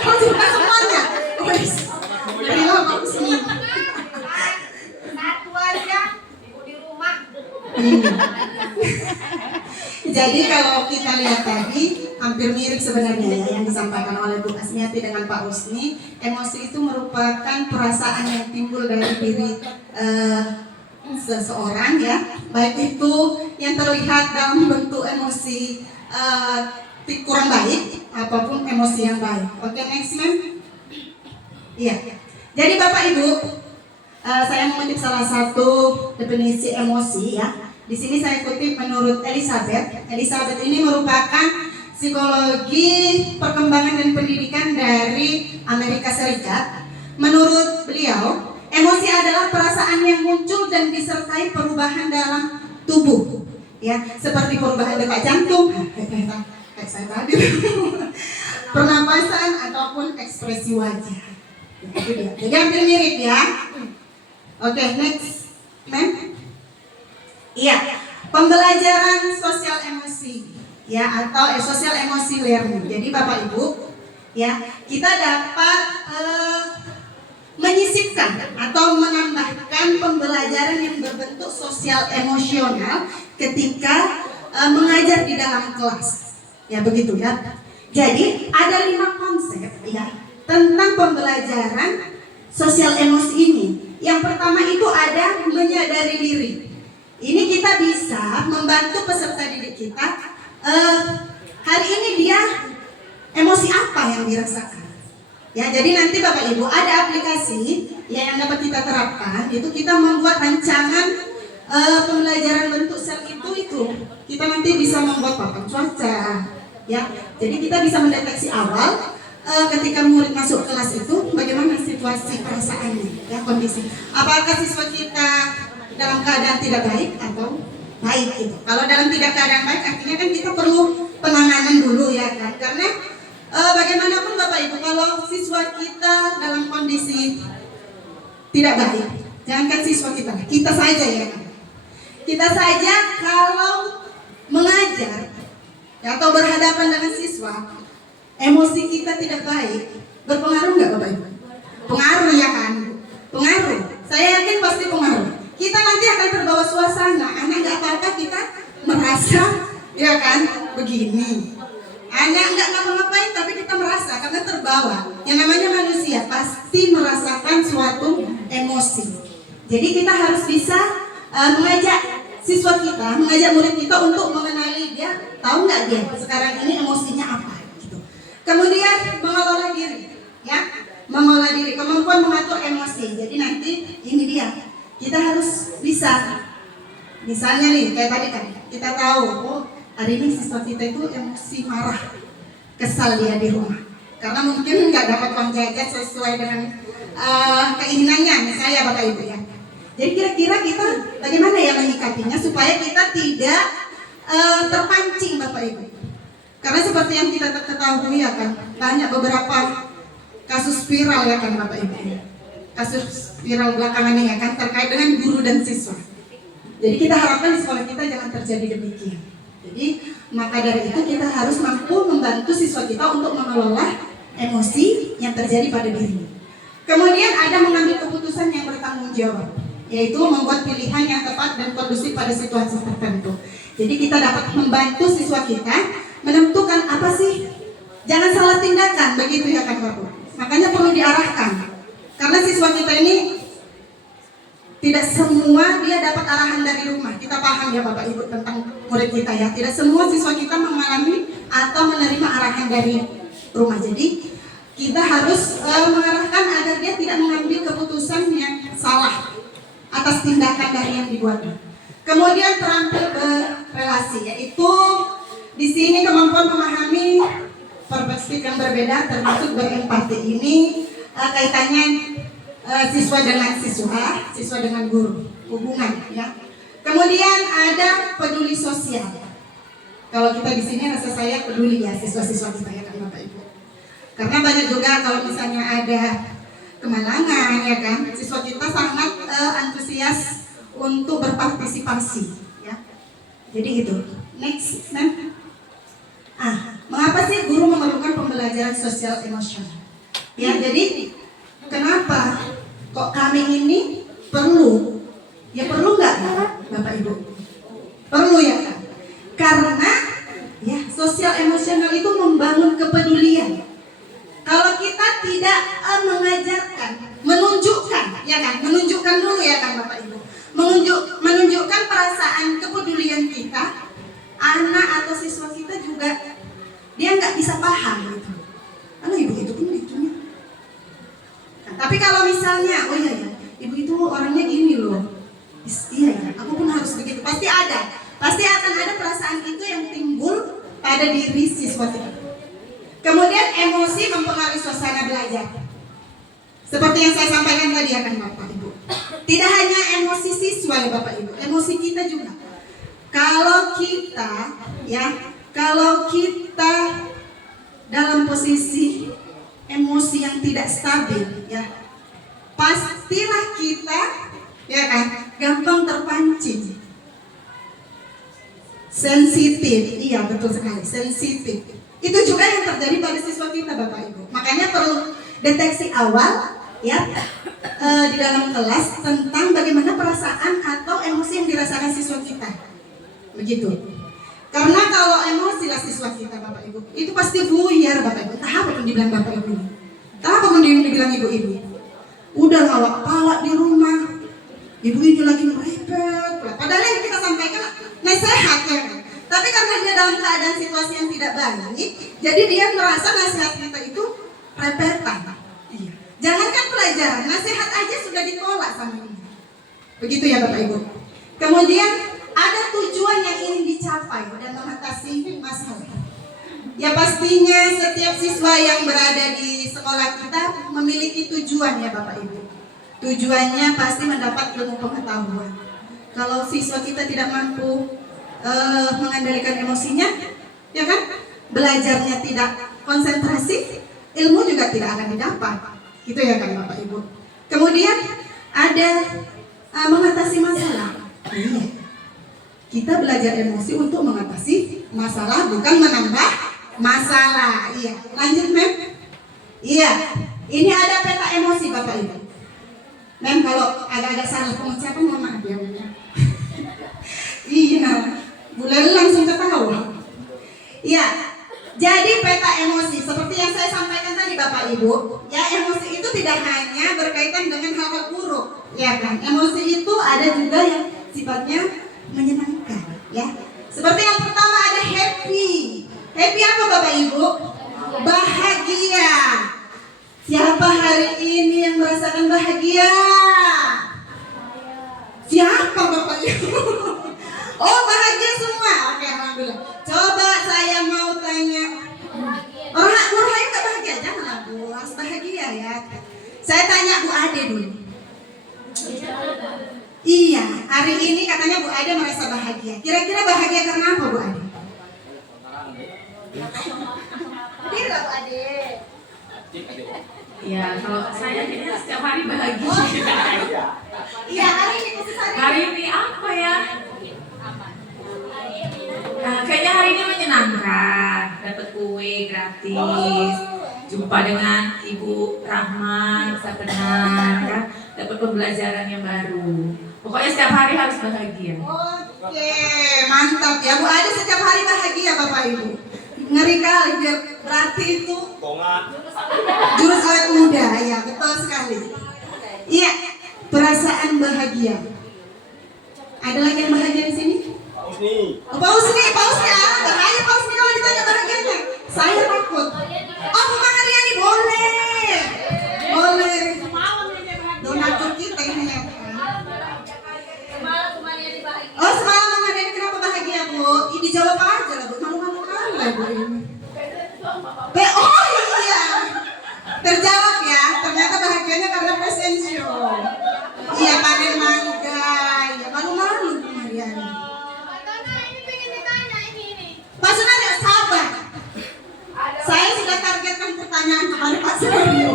Mau cinta semuanya? Wes. Terima Pak Husni. Satu aja, ibu di rumah. Jadi kalau kita lihat tadi hampir mirip sebenarnya ya yang disampaikan oleh Bu Asmiati dengan Pak Husni. Emosi itu merupakan perasaan yang timbul dari diri seseorang ya, baik itu yang terlihat dalam bentuk emosi kurang baik apapun emosi yang baik. Oke, next ma'am. Iya. Jadi Bapak Ibu, saya mengutip salah satu definisi emosi ya. Di sini saya kutip menurut Elizabeth. Elizabeth ini merupakan psikologi perkembangan dan pendidikan dari Amerika Serikat. Menurut beliau, emosi adalah perasaan yang muncul dan disertai perubahan dalam tubuh, ya, seperti perubahan detak jantung, kayak saya tadi, pernapasan ataupun ekspresi wajah. Itu dia. Jadi hampir mirip ya. Oke, next, ma'am. Iya, pembelajaran sosial emosi, ya, atau sosial emosi learning. Jadi Bapak Ibu, ya, kita dapat menyisipkan atau menambahkan pembelajaran yang berbentuk sosial emosional ketika mengajar di dalam kelas, ya begitu ya. Jadi ada 5 konsep ya tentang pembelajaran sosial emosi ini. Yang pertama itu ada menyadari diri. Ini kita bisa membantu peserta hari ini dia emosi apa yang dirasakan. Ya, jadi nanti Bapak Ibu ada aplikasi yang dapat kita terapkan, itu kita membuat rancangan pembelajaran bentuk sel itu. Kita nanti bisa membuat papan cuaca, ya. Jadi kita bisa mendeteksi awal ketika murid masuk kelas itu bagaimana situasi perasaannya, ya, kondisi. Apakah siswa kita dalam keadaan tidak baik atau baik gitu. Kalau dalam tidak keadaan baik artinya kan kita perlu penanganan dulu, ya kan. Karena bagaimanapun Bapak Ibu, kalau siswa kita dalam kondisi tidak baik, jangankan siswa kita saja, ya kan. Kita saja kalau mengajar, ya, atau berhadapan dengan siswa, emosi kita tidak baik, berpengaruh nggak Bapak Ibu? Pengaruh, ya kan? Pengaruh. Saya yakin pasti pengaruh. Kita nanti akan terbawa suasana. Anak nggak apa-apa, kita merasa, ya kan, begini. Anak nggak ngapa-ngapain, tapi kita merasa karena terbawa. Yang namanya manusia pasti merasakan suatu emosi. Jadi kita harus bisa mengajak siswa kita, mengajak murid kita untuk mengenali dia, tahu nggak dia sekarang ini emosinya apa, gitu. Kemudian mengelola diri, ya, mengelola diri, kemampuan mengatur emosi. Jadi nanti ini dia, kita harus bisa, misalnya nih kayak tadi kan, kita tahu, oh hari ini siswa kita itu emosi marah, kesal dia di rumah, karena mungkin nggak dapat uang jajan sesuai dengan keinginannya, misalnya Bapak Ibu, ya. Jadi kira-kira kita bagaimana ya menyikapinya supaya kita tidak terpancing Bapak Ibu. Karena seperti yang kita ketahui, ya kan, banyak beberapa kasus viral, ya kan Bapak Ibu. Kasus viral belakangan ini, ya kan, terkait dengan guru dan siswa. Jadi kita harapkan di sekolah kita jangan terjadi demikian. Jadi maka dari itu kita harus mampu membantu siswa kita untuk mengelola emosi yang terjadi pada dirinya. Kemudian ada mengambil keputusan yang bertanggung jawab, yaitu membuat pilihan yang tepat dan kondusif pada situasi tertentu. Jadi kita dapat membantu siswa kita menentukan apa sih, jangan salah tindakan, begitu, ya kan Bapak. Makanya perlu diarahkan, karena siswa kita ini tidak semua dia dapat arahan dari rumah. Kita paham, ya Bapak Ibu, tentang murid kita, ya. Tidak semua siswa kita mengalami atau menerima arahan dari rumah. Jadi kita harus mengarahkan agar dia tidak mengambil keputusan yang salah atas tindakan dari yang dibuatnya. Kemudian terampil berrelasi, yaitu di sini kemampuan memahami perspektif yang berbeda, termasuk berempati. Ini kaitannya siswa dengan siswa dengan guru, hubungan, ya. Kemudian ada peduli sosial. Kalau kita di sini rasa saya peduli, ya, siswa-siswa kita, ya kan Bapak Ibu. Karena banyak juga kalau misalnya ada kemalangan, ya kan, siswa kita sangat antusias untuk berpartisipasi, ya. Jadi itu. Next, mengapa sih guru memerlukan pembelajaran sosial emosional? Ya, jadi kenapa kok kami ini perlu? Ya perlu nggak, Bapak Ibu? Perlu, ya kan? Karena ya sosial emosional itu membangun kepedulian. Kalau kita tidak mengajarkan, menunjukkan, ya kan, menunjukkan dulu, ya kan Bapak Ibu, menunjukkan perasaan kepedulian kita, anak atau siswa kita juga dia nggak bisa paham gitu. Karena ibu itu pun gitunya. Nah, tapi kalau misalnya, oh iya ya, ibu itu orangnya gini loh, iya ya, aku pun harus begitu. Pasti akan ada perasaan itu yang timbul pada diri siswa kita. Kemudian emosi mempengaruhi suasana belajar. Seperti yang saya sampaikan tadi, ya kan Bapak Ibu. Tidak hanya emosi siswa, ya Bapak Ibu, emosi kita juga. Kalau kita dalam posisi emosi yang tidak stabil, ya, pastilah kita, ya kan, gampang terpancing. Sensitif, iya betul sekali, sensitif. Itu juga yang terjadi pada siswa kita, Bapak Ibu. Makanya perlu deteksi awal, ya, di dalam kelas tentang bagaimana perasaan atau emosi yang dirasakan siswa kita. Begitu. Karena kalau emosi lah siswa kita, Bapak Ibu, itu pasti buyar, Bapak Ibu. Entah apa pun dibilang Bapak Ibu, entah apa pun dibilang ibu-ibu. Udah ngawak palak di rumah, ibu ini lagi merepet. Padahal yang kita sampaikan nasihat, ya. Tapi karena dia dalam dalam keadaan situasi yang tidak baik, jadi dia merasa nasihat kita itu repetan. Iya. Jangankan pelajaran, nasihat aja sudah ditolak sama dia. Begitu ya Bapak Ibu. Kemudian ada tujuan yang ingin dicapai dan mengatasi masalah. Ya pastinya setiap siswa yang berada di sekolah kita memiliki tujuan ya Bapak Ibu. Tujuannya pasti mendapat ilmu pengetahuan. Kalau siswa kita tidak mampu mengendalikan emosinya, ya kan? Belajarnya tidak konsentrasi, ilmu juga tidak akan didapat. Gitu ya kan Bapak Ibu. Kemudian ada mengatasi masalah. Iya. Kita belajar emosi untuk mengatasi masalah, bukan menambah masalah. Iya. Lanjut Mem. Iya. Ini ada peta emosi Bapak Ibu. Mem, kalau agak-agak salah pengucapan mohon maaf ya Mem. Iya. Bu Leli langsung ketawa. Iya. Jadi peta emosi seperti yang saya sampaikan tadi Bapak Ibu, ya emosi itu tidak hanya berkaitan dengan hal-hal buruk, ya kan? Emosi itu ada juga yang sifatnya menyenangkan, ya. Seperti yang pertama ada happy. Happy apa Bapak Ibu? Bahagia. Siapa hari ini yang merasakan bahagia? Siapa Bapak Ibu? Oh, bahagia semua. Oke, alhamdulillah. Coba saya mau tanya. Orang Nurhayu nggak bahagia? Janganlah Bu, harus bahagia ya. Saya tanya Bu Ade dulu. Iya, hari ini katanya Bu Ade merasa bahagia. Kira-kira bahagia karena apa Bu Ade? Hadir nggak Bu Ade? Ya, kalau saya kayaknya setiap hari bahagia. Iya, hari ini khusus hari ini. Hari ini apa ya? Nah, kayaknya hari ini menyenangkan, dapat kue gratis, jumpa dengan Ibu Rahman, Sabenar, kan? Dapat pembelajaran yang baru. Pokoknya setiap hari harus bahagia. Oke, mantap ya Bu Ade, setiap hari bahagia Bapak Ibu. Ngeri kali, berarti itu jurus awet muda, ya betul sekali. Iya, perasaan bahagia. Ada lagi yang bahagia di sini? Pak Usni, bahaya Pak Usni kalau ditanya bahagianya. Saya takut. Oh, Bu Mariani boleh. Donatur kita ini ya. Oh, semalam Mama Mariani kenapa bahagia Bu? Ini dijawab aja lah Bu, malu-malu kali lah Bu ini. Oh iya, terjawab ya. Ternyata bahagianya karena fashion show. Iya, panen mangga. Ya malu-malu Bu Mariani. Pak Sunario, sabar. Saya sudah targetkan pertanyaan kepada Pak Sunario.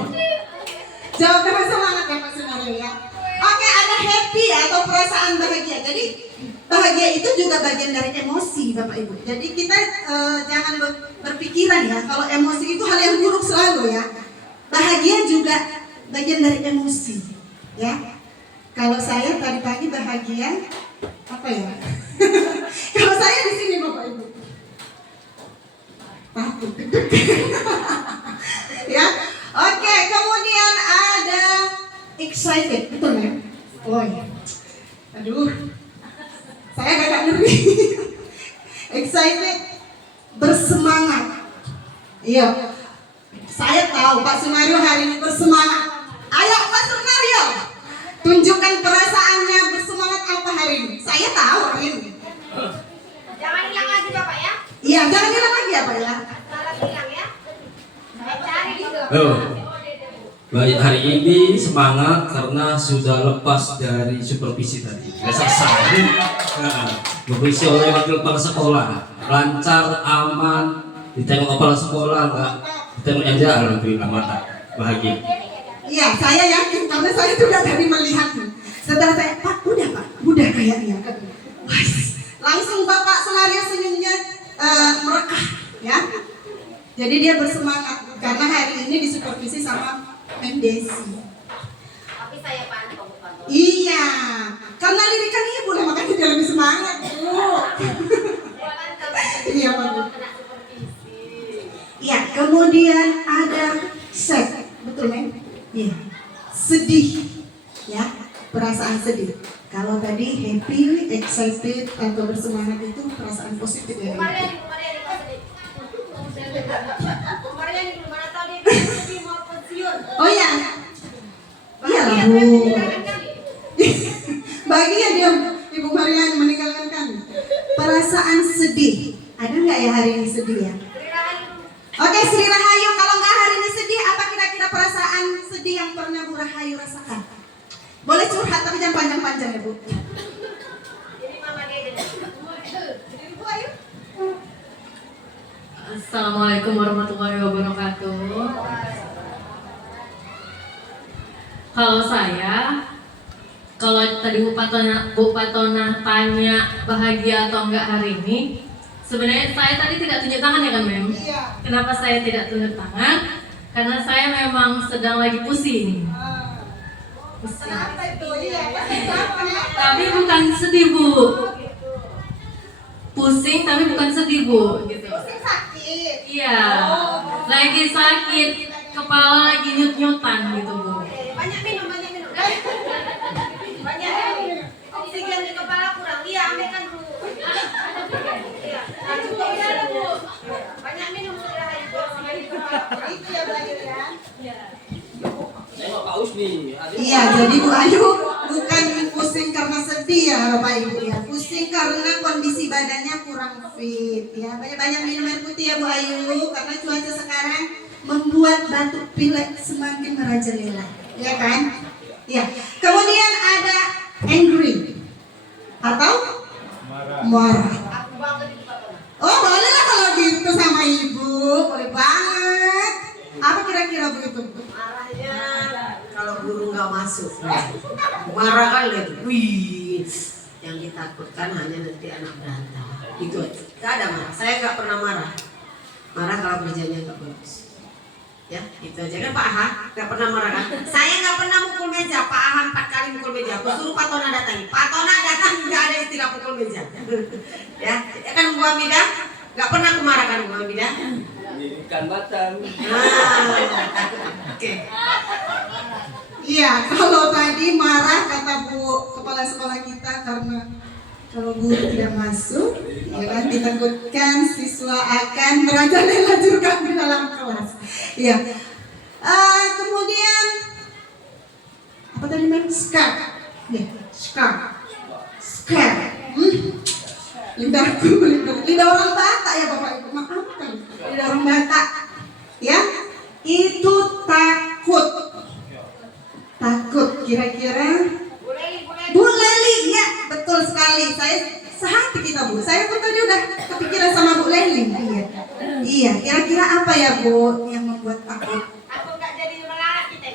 Jawab dengan semangat ya Pak Sunario ya. Oke, ada happy atau perasaan bahagia. Jadi bahagia itu juga bagian dari emosi Bapak Ibu. Jadi kita jangan berpikiran ya kalau emosi itu hal yang buruk selalu ya. Bahagia juga bagian dari emosi ya. Kalau saya tadi pagi bahagia apa ya? Kalau saya di sini Bapak Ibu. Takut. Ya. Oke, kemudian ada excited, betul ya? Oh ya. Aduh. Saya agak ngeri. Excited, bersemangat. Iya. Saya tahu Pak Sunario hari ini bersemangat. Ayo Pak Sunario, tunjukkan perasaannya bersemangat apa hari ini. Saya tahu hari ini. Jangan hilang lagi Bapak ya. Iya, jangan hilang lagi ya Pak ya. Salah hilang ya. Saya cari gitu. Baik, hari ini semangat karena sudah lepas dari supervisi tadi. Sudah selesai. Supervisi oleh wakil kepala sekolah, lancar, aman, ditengok kepala sekolah, enggak ditengok yang jalan, alhamdulillah mata bahagia. Iya, saya yakin karena saya juga tadi melihatnya. Setelah saya, Pak, udah kayaknya. Wah, langsung Bapak Sunario senyumnya merekah, ya. Jadi dia bersemangat karena hari ini disupervisi sama Mem Desi. Tapi saya pantau bukan. Iya, karena lirikan ibu lah makanya dia lebih semangat Bu. Iya Pak. Iya, kemudian ada sad, betul Mem? Iya, sedih, ya, perasaan sedih. Kalau tadi happy, excited, atau bersemangat itu perasaan positif ya. Bu Mariani, Bu. Bahagia dia Ibu Marian meninggalkan kami. Perasaan sedih. Ada nggak ya hari ini sedih ya? Oke, Sri Rahayu, kalau nggak hari ini sedih, apa kira-kira perasaan sedih yang pernah Bu Rahayu rasakan? Boleh curhat tapi jangan panjang-panjang ya Bu. Jadi Mama Dede. Jadi Bu Ayu. Assalamualaikum warahmatullahi wabarakatuh. Kalau saya, kalau tadi Bu Patona tanya bahagia atau enggak hari ini, sebenarnya saya tadi tidak tunjuk tangan ya kan Mem? Iya. Kenapa saya tidak tunjuk tangan? Karena saya memang sedang lagi pusing. Pusing. Kenapa itu? Iya, pasti sama. Tapi bukan sedih Bu. Pusing tapi bukan sedih Bu. Gitu. Pusing sakit. Iya. Lagi sakit, kepala lagi nyut-nyutan gitu Bu. Banyak minum, banyak minum. Banyak minum. Oksigen di kepala kurang. Iya, ambilkan dulu. Iya. Nah, cukup ada Bu. Banyak minum sudah hari oksigen di kepala kurang. Itu ya Bu Ayu ya. Saya mau paus nih. Iya, jadi Bu Ayu bukan pusing karena sedih ya Bapak Ibu ya. Pusing karena kondisi badannya kurang fit ya. Banyak-banyak minum air putih ya Bu Ayu, karena cuaca sekarang membuat batuk pilek semakin merajalela, ya kan? Ya. Kemudian ada angry atau marah. Aku banget itu Pak Tona. Oh, boleh lah kalau gitu sama Ibu, boleh banget. Apa kira-kira begitu? Marahnya. Kalau guru nggak masuk, marah kan lihat, wih, yang ditakutkan hanya nanti anak berantem. Itu aja. Gak ada marah. Saya nggak pernah marah. Marah kalau kerjanya nggak bagus. Ya, itu aja kan Pak Aha nggak pernah marah kan? Saya nggak pernah mukul meja. Pak Aha 4 kali mukul meja. Aku suruh Pak Tona datangi. Pak Tona datang nggak ada istilah pukul meja. Ya kan Bu Amida nggak pernah aku marah kan Bu Amida? Ikan batang. Oke. Iya, kalau tadi marah kata Bu kepala sekolah kita karena kalau guru tidak masuk, ya kan ditakutkan siswa akan merajalela juga di dalam kelas. Iya. Kemudian apa tadi Mem? Skar. Ya, skar. Skar. Lidah orang Batak ya Bapak Ibu. Maafkan. Lidah orang Batak. Ya. Itu takut. Takut kira-kira Bu Leli, ya betul sekali. Saya sehati kita Bu. Saya pun tadi udah kepikiran sama Bu Leli. Iya. Iya. Kira-kira apa ya Bu yang membuat takut? Aku nggak jadi melarat kita.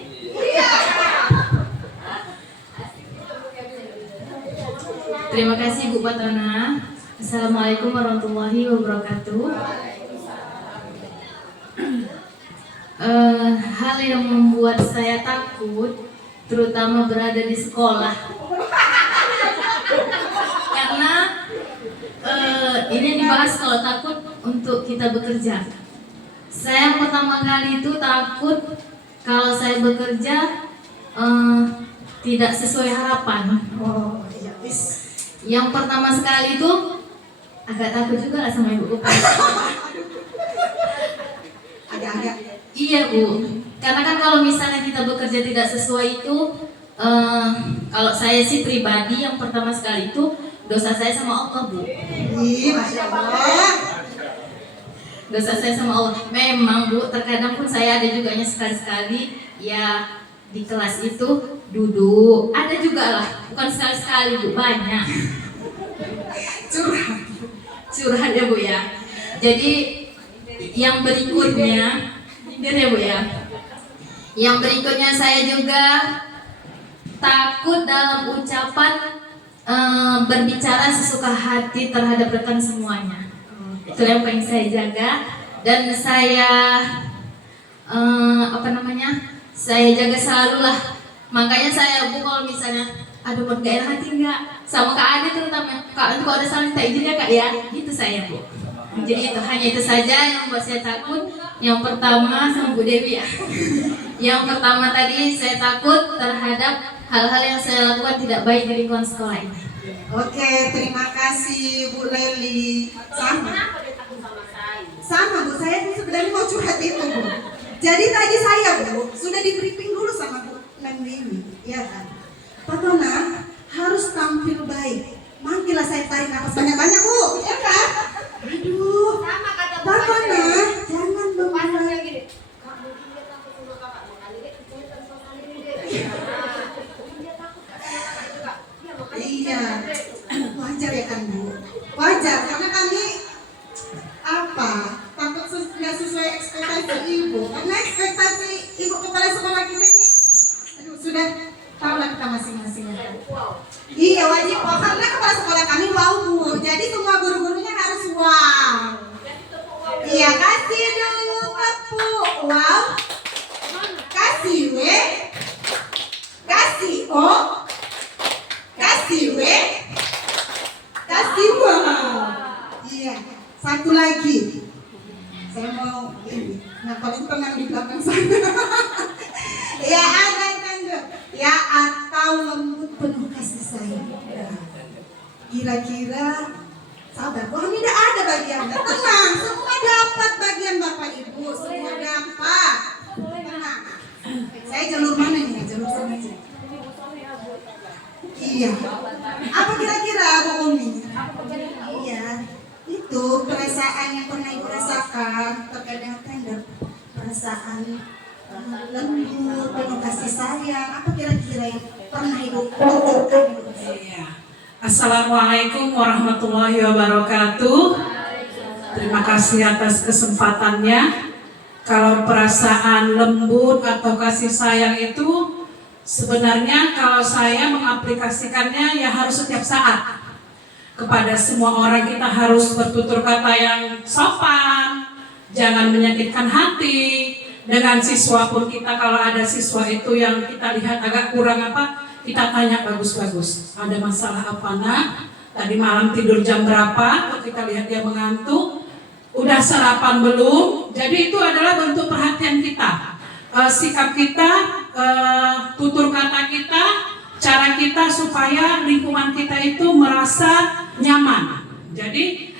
Terima kasih Bu Patona. Assalamualaikum warahmatullahi wabarakatuh. Hal yang membuat saya takut, terutama berada di sekolah, karena ini dibahas kalau takut untuk kita bekerja. Saya pertama kali itu takut kalau saya bekerja tidak sesuai harapan. Oh, iya. Yang pertama sekali itu agak takut juga lah sama ibu Agak-agak. Iya Bu, karena kan kalau misalnya kita bekerja tidak sesuai itu, kalau saya sih pribadi yang pertama sekali itu dosa saya sama Allah Bu. Ih, Masya Allah. Dosa saya sama Allah. Memang Bu, terkadang pun saya ada juga sekali-sekali ya di kelas itu duduk. Ada juga lah, bukan sekali-sekali Bu, banyak. Curhat ya Bu ya. Jadi yang berikutnya, ya Bu ya. Yang berikutnya saya juga takut dalam ucapan berbicara sesuka hati terhadap rekan semuanya. Itu yang paling saya jaga, dan saya saya jaga selalu lah. Makanya saya Bu kalau misalnya aduh gak enak hati enggak sama Kak Ade terutama, Kak Ade kalau ada saling tak izin ya Kak ya, gitu saya Bu. Jadi itu hanya itu saja yang membuat saya takut. Yang pertama sama Bu Dewi ya. Yang pertama tadi saya takut terhadap hal-hal yang saya lakukan tidak baik di lingkungan sekolah ini. Oke, terima kasih Bu Leli. Sama. Kenapa dia takut sama saya? Sama Bu, saya sebenarnya mau curhat itu Bu. Jadi tadi saya Bu sudah di briefing dulu sama Bu Neng Dewi. ya kan? Pak Tona harus tampil baik. Manggillah saya tarik nafas banyak-banyak Bu, ya kan? Aduh, Sama kata Pak Tona, saya. jangan dong. Pasang yang gini. Kak, mungkin dia takut sama kakak. Makanya dia kecil terus sama ini deh. Mungkin dia takut sama kakak juga. Iya, makanya Iya, kita wajar ya kan Bu? Wajar, karena kami takut nggak sesuai ekspektasi ibu. Karena ekspektasi ibu kepala sekolah kita ini, aduh sudah tahu lah kita masing-masing ya kan? Iya wajib wow, karena kepala sekolah kami wow Bu. Jadi semua guru-gurunya harus wow. Iya, kasih dulu tepuk wow. Kasih W, kasih O, kasih W, kasih wow. Iya, satu lagi. Saya mau ini, paling tenang di belakang sana. Ya ada tanda, ya atau lembut penuh kasih sayang. Kira-kira sabar, wah ini tidak ada bagiannya. Tenang, semua dapat bagian Bapak Ibu, semua dapat. Tenang. Saya jalur mana ini? Jalur sana aja. Iya. Apa kira-kira Bu Umi? Iya. Itu perasaan yang pernah Ibu rasakan terkait dengan tender. Perasaan lembut, penuh kasih sayang. Apa kira-kira yang pernah Ibu rasakan? Iya. Assalamualaikum warahmatullahi wabarakatuh. Terima kasih atas kesempatannya. Kalau perasaan lembut atau kasih sayang itu sebenarnya kalau saya mengaplikasikannya ya harus setiap saat. Kepada semua orang kita harus bertutur kata yang sopan, jangan menyakitkan hati. Dengan siswa pun kita kalau ada siswa itu yang kita lihat agak kurang kita tanya bagus-bagus. Ada masalah apa nak? Tadi malam tidur jam berapa? Kalau kita lihat dia mengantuk. Udah sarapan belum? Jadi itu adalah bentuk perhatian kita. Sikap kita, tutur kata kita, cara kita supaya lingkungan kita itu merasa nyaman. Jadi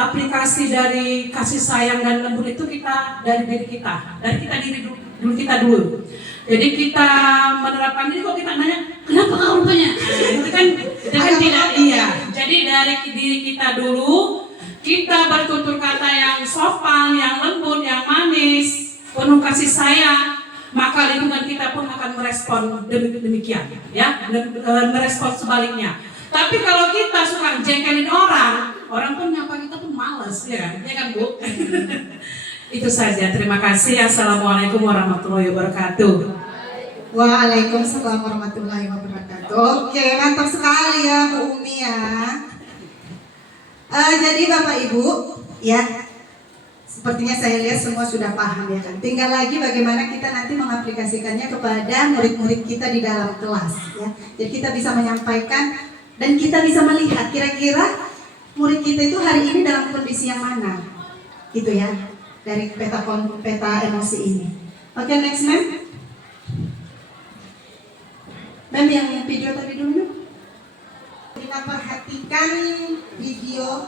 aplikasi dari kasih sayang dan lembut itu kita dari diri kita, kita dulu. Jadi kita menerapkan ini kok kita nanya kenapa kau rupanya? Itu kan tidak iya. Jadi dari diri kita dulu kita bertutur kata yang sopan, yang lembut, yang manis, penuh kasih sayang, maka lingkungan kita pun akan merespon demikian, ya, merespon sebaliknya. Tapi kalau kita suka jengkelin orang pun nyapa kita pun males, ya kan Bu? Itu saja. Terima kasih. Assalamualaikum warahmatullahi wabarakatuh. Waalaikumsalam warahmatullahi wabarakatuh. Oke, mantap sekali ya Bu Umi ya. Jadi Bapak Ibu, ya, sepertinya saya lihat semua sudah paham ya kan. Tinggal lagi bagaimana kita nanti mengaplikasikannya kepada murid-murid kita di dalam kelas ya. Jadi kita bisa menyampaikan dan kita bisa melihat kira-kira murid kita itu hari ini dalam kondisi yang mana, gitu ya, dari peta emosi ini. Oke, next ma'am. Ma'am yang video tadi dulu. Kita perhatikan video.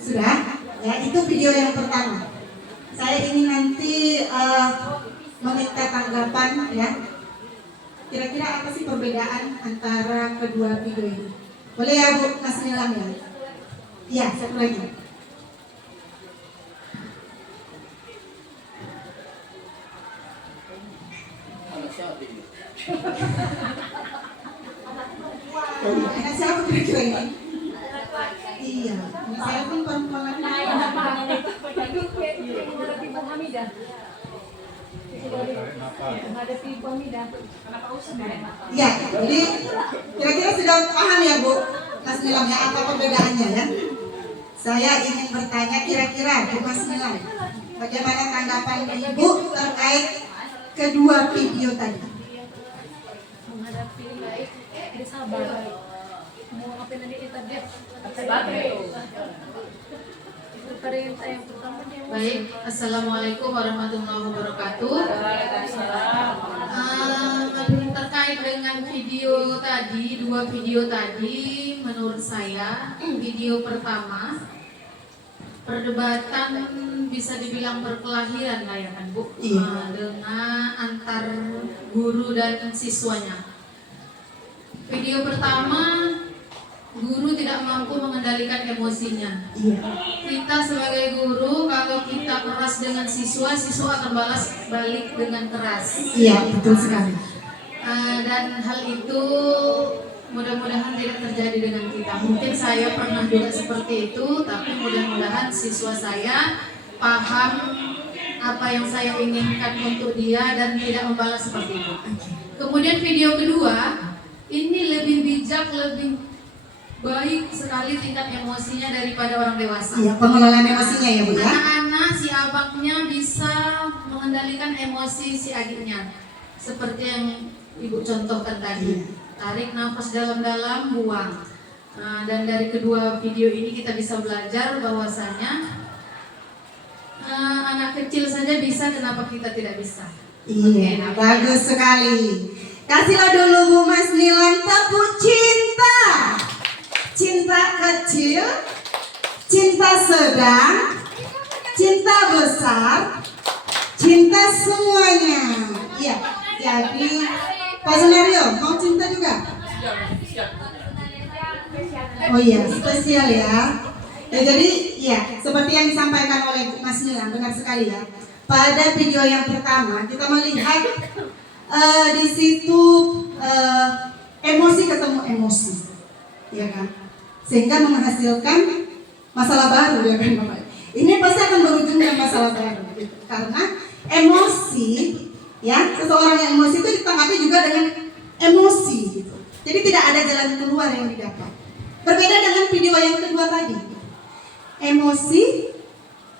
Sudah? Ya, itu video yang pertama. Saya ingin nanti meminta tanggapan ya. Kira-kira apa sih perbedaan antara kedua video ini? Boleh ya Bu Mas Nilam ya? Iya, satu lagi. Anak siapa kira-kira ini? Iya, saya pun perempuan. Iya, jadi kira-kira sudah paham ya Bu Mas Nilam ya apa perbedaannya ya? Saya ingin bertanya kira-kira Bu Mas Nilam, Bagaimana tanggapan Ibu terkait kedua video tadi? Baik, Assalamualaikum warahmatullahi wabarakatuh. Terkait dengan video tadi, dua video tadi, menurut saya video pertama perdebatan bisa dibilang perkelahian lah ya kan Bu, dengan antar guru dan siswanya. Video pertama, guru tidak mampu mengendalikan emosinya. Kita sebagai guru, kalau kita keras dengan siswa, siswa akan balas balik dengan keras. Iya, betul sekali. Dan hal itu mudah-mudahan tidak terjadi dengan kita. Mungkin saya pernah juga seperti itu, tapi mudah-mudahan siswa saya paham apa yang saya inginkan untuk dia dan tidak membalas seperti itu. Kemudian video kedua, ini lebih bijak, lebih baik sekali tingkat emosinya daripada orang dewasa. Iya, pengelolaan emosinya ya Bu ya. Anak-anak si abangnya bisa mengendalikan emosi si adiknya, seperti yang Ibu contohkan tadi. Tarik nafas dalam-dalam, buang. Dan dari kedua video ini kita bisa belajar bahwasanya anak kecil saja bisa, kenapa kita tidak bisa? Iya, bagus sekali. Kasihlah dulu Bu Mas Nilan tepuk cinta. Cinta kecil, cinta sedang, cinta besar, cinta semuanya. Iya, jadi Pak Sunario mau cinta juga? Oh iya, spesial ya. Ya jadi ya seperti yang disampaikan oleh Bu Mas Nilan, benar sekali ya. Pada video yang pertama kita melihat di situ emosi ketemu emosi, ya kan? Sehingga menghasilkan masalah baru ya kan Bapak. Ini pasti akan berujung dengan masalah baru gitu. Karena emosi ya, seseorang yang emosi itu ditanggapi juga dengan emosi gitu. Jadi tidak ada jalan keluar yang didapat. Berbeda dengan video yang kedua tadi. Emosi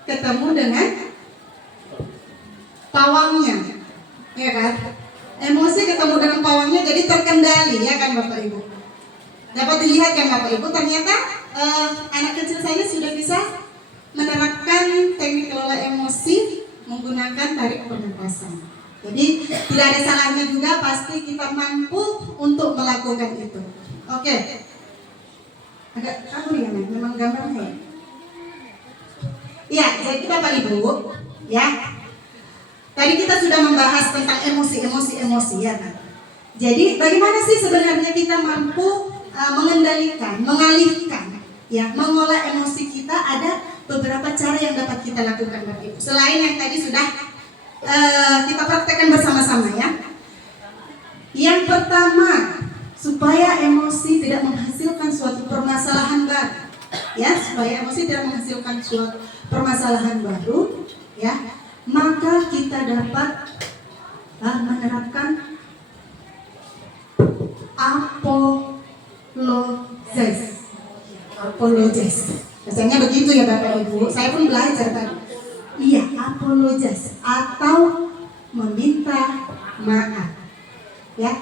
ketemu dengan pawangnya. Ya kan? Emosi ketemu dengan pawangnya jadi terkendali ya kan Bapak Ibu. Dapat dilihat kan Bapak Ibu, ternyata anak kecil saya sudah bisa menerapkan teknik kelola emosi menggunakan tarik pernapasan. Jadi tidak ada salahnya juga, pasti kita mampu untuk melakukan itu. Oke. Agak kabur ya memang gambarnya. Ya, jadi Bapak Ibu, ya. Tadi kita sudah membahas tentang emosi ya kan. Jadi bagaimana sih sebenarnya kita mampu mengendalikan, mengalihkan, ya, mengolah emosi kita? Ada beberapa cara yang dapat kita lakukan Bapak Ibu. Selain yang tadi sudah kita praktekkan bersama-sama ya. Yang pertama, supaya emosi tidak menghasilkan suatu permasalahan baru, ya, supaya emosi tidak menghasilkan suatu permasalahan baru, ya, maka kita dapat menerapkan apologize. Biasanya begitu ya Bapak Ibu. Saya pun belajar tadi. Iya, apologize atau meminta maaf. Ya.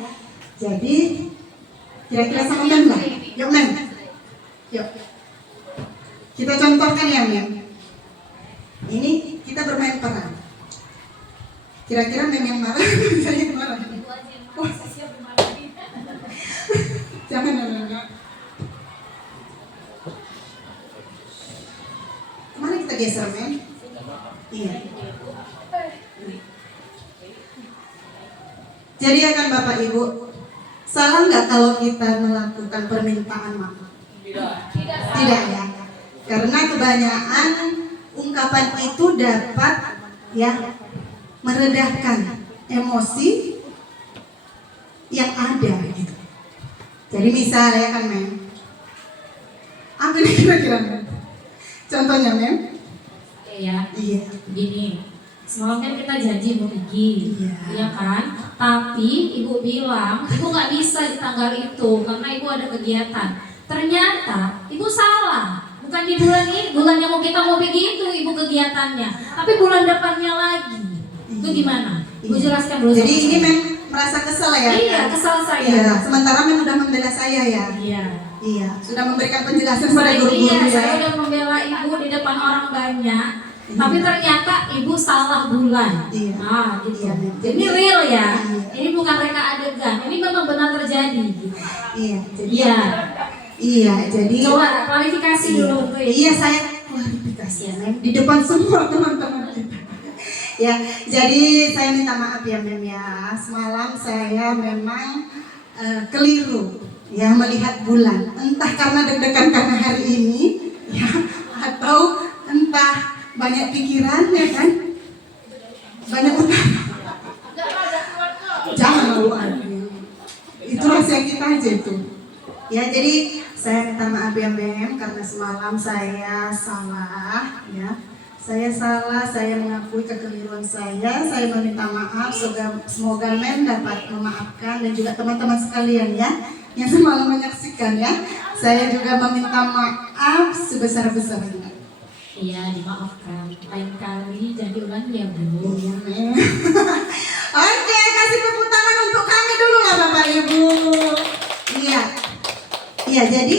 Jadi kira-kira sama Mem lah. Yuk Mem. Yuk. Kita contohkan ya Mem. Ini kita bermain peran. Kira-kira Mem yang marah, saya yang marah. Jangan. Kemana kita geser Mem? Iya. Jadi akan Bapak Ibu, salah nggak kalau kita melakukan permintaan maaf? Tidak ya. Karena kebanyakan ungkapan itu dapat ya meredahkan emosi yang ada gitu. Jadi misalnya kan Mem, apa nih kira-kira Mem? Contohnya Mem? Ya, Iya. begini. Semalam kan kita janji mau pergi, iya kan? Tapi ibu bilang, ibu nggak bisa di tanggal itu karena ibu ada kegiatan. Ternyata ibu salah, Bukan di bulan yang mau begitu ibu kegiatannya, tapi bulan depannya lagi. Itu gimana? Ibu jelaskan dulu. Jadi sama ini saya. merasa kesel ya? Iya, kesal saya. Iya, sementara memang sudah membela saya ya. Iya. Iya, sudah memberikan penjelasan pada guru-guru Iya, ya. saya udah membela ibu di depan orang banyak. Tapi ternyata ibu salah bulan. Iya. Nah, gitu. Iya, Mem. Ini real ya. Iya. Ini bukan reka adegan. Ini memang benar terjadi. Gitu. Iya, jadi Iya. iya, jadi Coba klarifikasi iya. dulu untuk ibu. Iya, saya klarifikasi ya, Mem, di depan semua teman-teman kita. Ya, jadi saya minta maaf ya, Mem ya. Semalam saya memang keliru ya melihat bulan. Entah karena deg-degan karena hari ini ya, atau entah banyak pikiran ya kan. Banyak utang. Jangan malu itu rahasia kita aja itu. Ya, jadi saya minta maaf ya, Mem, karena semalam saya salah ya. Saya salah, saya mengakui kekeliruan saya meminta maaf, semoga Mem dapat memaafkan dan juga teman-teman sekalian ya yang semalam menyaksikan ya. Saya juga meminta maaf sebesar-besarnya. Iya, dimaafkan. Lain kali jangan diulangi ya, Bu. Iya, Mem. Oke, kasih tepuk tangan untuk kami dulu lah Bapak Ibu. Iya. Iya, jadi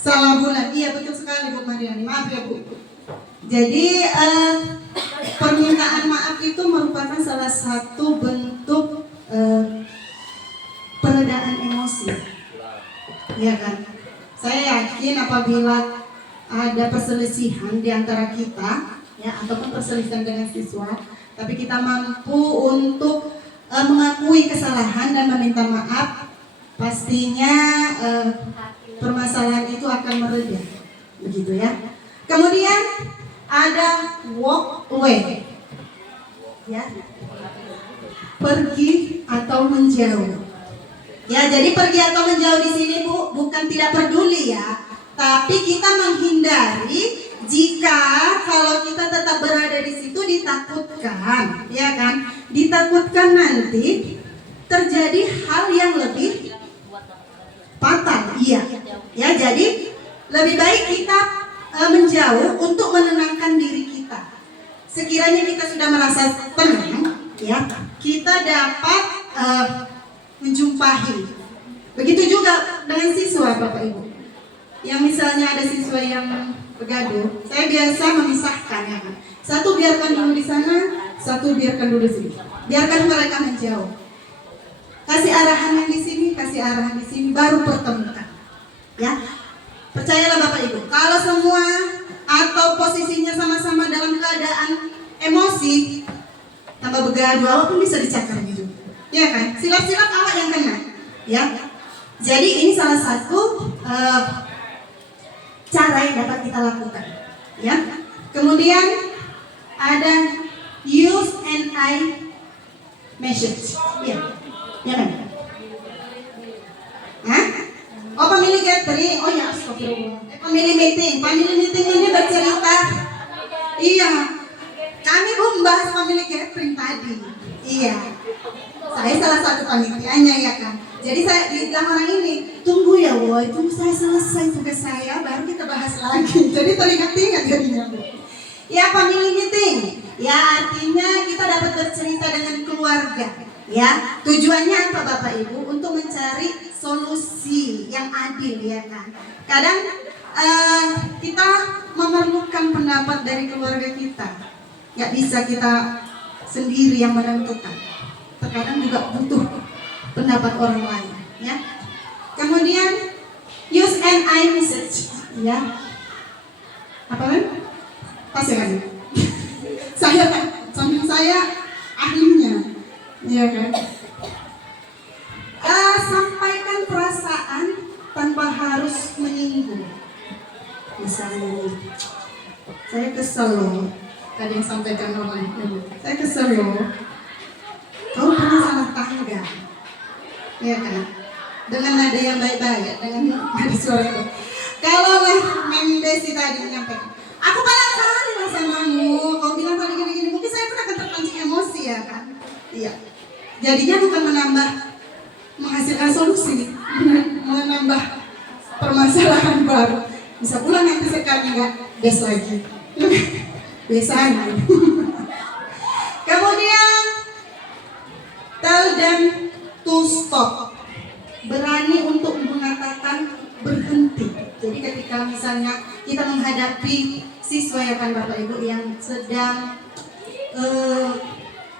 salah bulan. Iya, betul sekali Bu Mariani. Maaf ya, Bu. Jadi permintaan maaf itu merupakan salah satu bentuk peredaan emosi, ya kan? Saya yakin apabila ada perselisihan di antara kita, ya, ataupun perselisihan dengan siswa, tapi kita mampu untuk mengakui kesalahan dan meminta maaf, pastinya permasalahan itu akan mereda, begitu ya. Kemudian ada walk away, ya, pergi atau menjauh. Ya, jadi pergi atau menjauh di sini Bu bukan tidak peduli ya, tapi kita menghindari jika kalau kita tetap berada di situ ditakutkan, ya kan? Ditakutkan nanti terjadi hal yang lebih fatal, iya. Ya, jadi lebih baik kita menjauh untuk menenangkan diri kita. Sekiranya kita sudah merasa tenang, ya, kita dapat menjumpai. Begitu juga dengan siswa Bapak Ibu. Yang misalnya ada siswa yang bergaduh, saya biasa memisahkan ya kan. Satu biarkan dulu di sana, satu biarkan dulu di sini. Biarkan mereka menjauh. Kasih arahan yang di sini, kasih arahan di sini, baru pertemukan. Ya. Percayalah Bapak Ibu, kalau semua atau posisinya sama-sama dalam keadaan emosi, tambah bergaduh, awak pun bisa dicakar gitu, ya kan? Silap-silap awak yang kena, ya. Jadi ini salah satu cara yang dapat kita lakukan, ya. Kemudian ada use and I message, ya, ya kan? Hah? Oh, family gathering, oh ya, astagfirullah. Family meeting ini bercerita. Iya, kami membahas family gathering tadi. Iya, saya salah satu panitianya ya kan. Jadi saya bilang orang ini, tunggu ya woi, tunggu saya selesai tugas saya, baru kita bahas lagi. Jadi teringat-ingat jadinya. Ya, family meeting, ya artinya kita dapat bercerita dengan keluarga. Ya, tujuannya apa Bapak Ibu? Untuk mencari solusi yang adil ya kan. Kadang kita memerlukan pendapat dari keluarga kita. Nggak bisa kita sendiri yang menentukan. Terkadang juga butuh pendapat orang lain ya. Kemudian use and I message ya. Apa kan? Pasti kan? saya ahlinya. Iya kan? Sampaikan perasaan tanpa harus menyinggung. Misalnya, saya kesel loh. Tadi yang sampaikan orang itu, saya kesel loh. Kau pernah salah tangga, ya kan? Dengan nada yang baik-baik, dengan nada suara itu. Kalau Mem Desi tadi menyampaikan, aku banyak kali lah samamu. Kau bilang tadi gini-gini, mungkin saya pun akan terpancing emosi ya kan? Iya. Jadinya bukan menghasilkan solusi, menambah permasalahan baru. Bisa pulang nanti sekali nggak des lagi. Besan. Kemudian tell them to stop. Berani untuk mengatakan berhenti. Jadi ketika misalnya kita menghadapi siswa ya kan Bapak Ibu yang sedang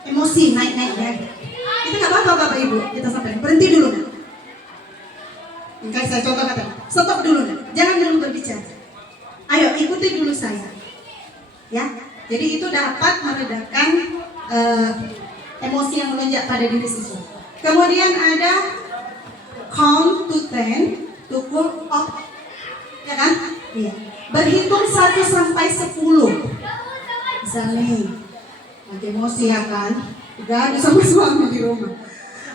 emosi naik-naiknya, kita nggak apa-apa Bapak Ibu, kita sampaikan berhenti dulu. Kayak saya contoh kata, stop dulu, jangan dulu berbicara. Ayo ikuti dulu saya, ya. Jadi itu dapat meredakan emosi yang melonjak pada diri siswa. Kemudian ada count to 10 to cool off, ya kan? Iya. Berhitung 1 sampai 10. Misalnya nih, lagi emosi ya kan? Udah ada sama suami di rumah.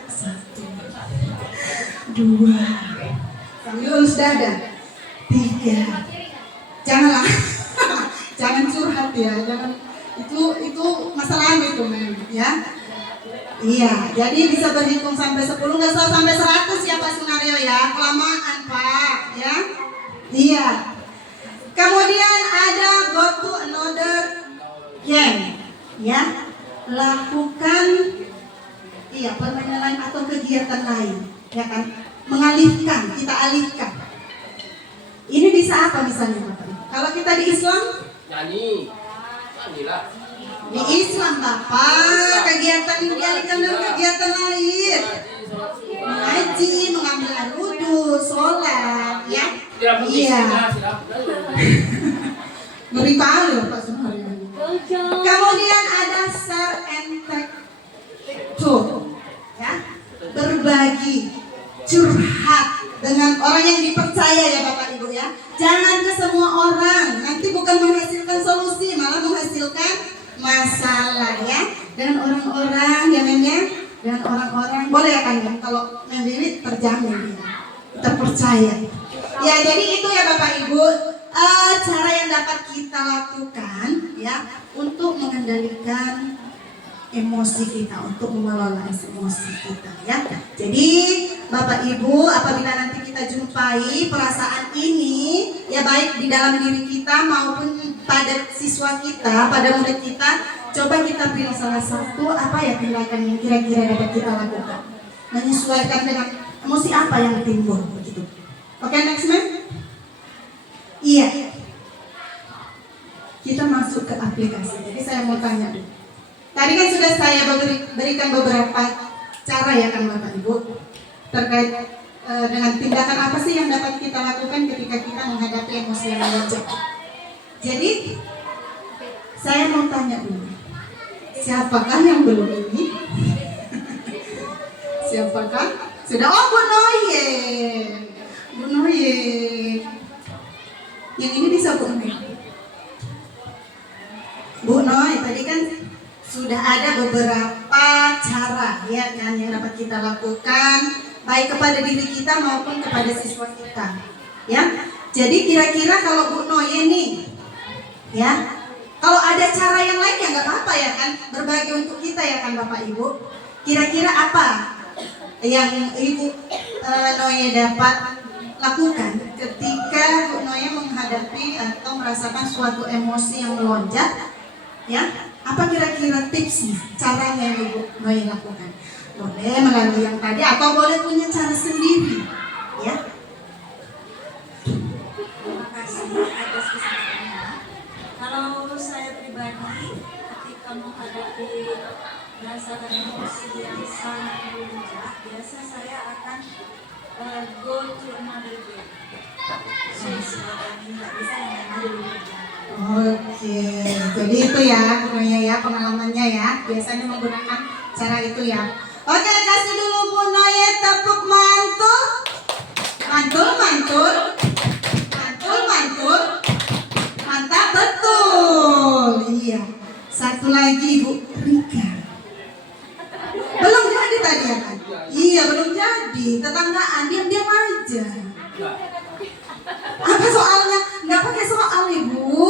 1, 2, sambil ulus dada. 3. Janganlah, jangan curhat ya, jangan itu masalah itu men, ya. Iya, jadi bisa berhitung sampai 10, nggak usah sampai 100 ya Pak Sunario ya, kelamaan Pak, ya. Iya. Kemudian ada go to another game, ya. Lakukan permainan lain atau kegiatan lain, ya kan? Mengalihkan, kita alihkan. Ini bisa apa misalnya Bapak? Kalau kita di Islam, nyanyilah. Di Islam Bapak, kegiatan dialihkan dengan kegiatan lain. Mengaji, mengambil air wudhu, sholat, ya. Iya. Ngeri kali Pak Sunario. Kemudian ada share and take two, ya. Berbagi, curhat dengan orang yang dipercaya ya Bapak Ibu ya. Jangan ke semua orang, nanti bukan menghasilkan solusi, malah menghasilkan masalah ya. Dengan orang-orang ya memang, dengan orang-orang boleh ya kan ya, kalau mandiri terjamin ya, terpercaya. Ya jadi itu ya Bapak Ibu, cara yang dapat kita lakukan ya untuk mengendalikan emosi kita, untuk mengelola emosi kita ya. Jadi Bapak Ibu, apabila nanti kita jumpai perasaan ini ya, baik di dalam diri kita maupun pada siswa kita, pada murid kita, coba kita pilih salah satu apa ya tindakan yang kira-kira dapat kita lakukan, menyesuaikan dengan emosi apa yang timbul begitu. Oke, next man. Iya. Kita masuk ke aplikasi. Jadi saya mau tanya dulu. Tadi kan sudah saya berikan beberapa cara ya kan Bapak Ibu terkait dengan tindakan apa sih yang dapat kita lakukan ketika kita menghadapi emosi yang melonjak. Jadi saya mau tanya dulu, siapakah yang belum ini? Siapakah? Sudah, oh Bu Noye. Bu Noye. Yang ini bisa Bu Noye. Bu Noye tadi kan sudah ada beberapa cara ya kan yang dapat kita lakukan baik kepada diri kita maupun kepada siswa kita ya. Jadi kira-kira kalau Bu Noye nih ya, kalau ada cara yang lain ya nggak apa-apa ya kan, berbagi untuk kita ya kan Bapak Ibu. Kira-kira apa yang Ibu Noye dapat lakukan ketika Bu Noye menghadapi atau merasakan suatu emosi yang melonjak ya? Apa kira-kira tipsnya, caranya yang Ibu Noye lakukan? Boleh melalui yang tadi atau boleh punya cara sendiri ya. Terima kasih atas kesempatannya. Kalau saya pribadi ketika menghadapi rasa dan emosi yang sangat melonjak, biasa saya akan go to another game. Nggak bisa yang dulu. Oke, jadi itu ya Bu Noye ya pengalamannya ya, biasanya menggunakan cara itu ya. Oke, kasih dulu Bu Noye tepuk mantul. Mantul, mantul. Mantul, mantul. Mantap, betul. Iya. Satu lagi Bu Rika. Belum jadi tadi ya kan? Iya, belum jadi. Tetanggaan, diam-diam aja. Apa soalnya? Nggak pakai soal Ibu.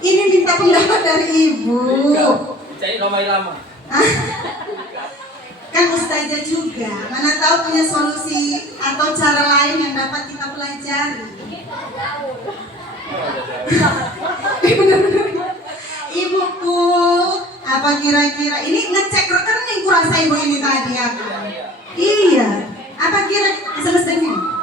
Ini minta pendapat dari Ibu. Cari ramai lama. Kan Ustazah juga, mana tahu punya solusi atau cara lain yang dapat kita pelajari. Ibuku, apa kira-kira ini ngecek rekening kurasa ibu ini tadi ya? Iya.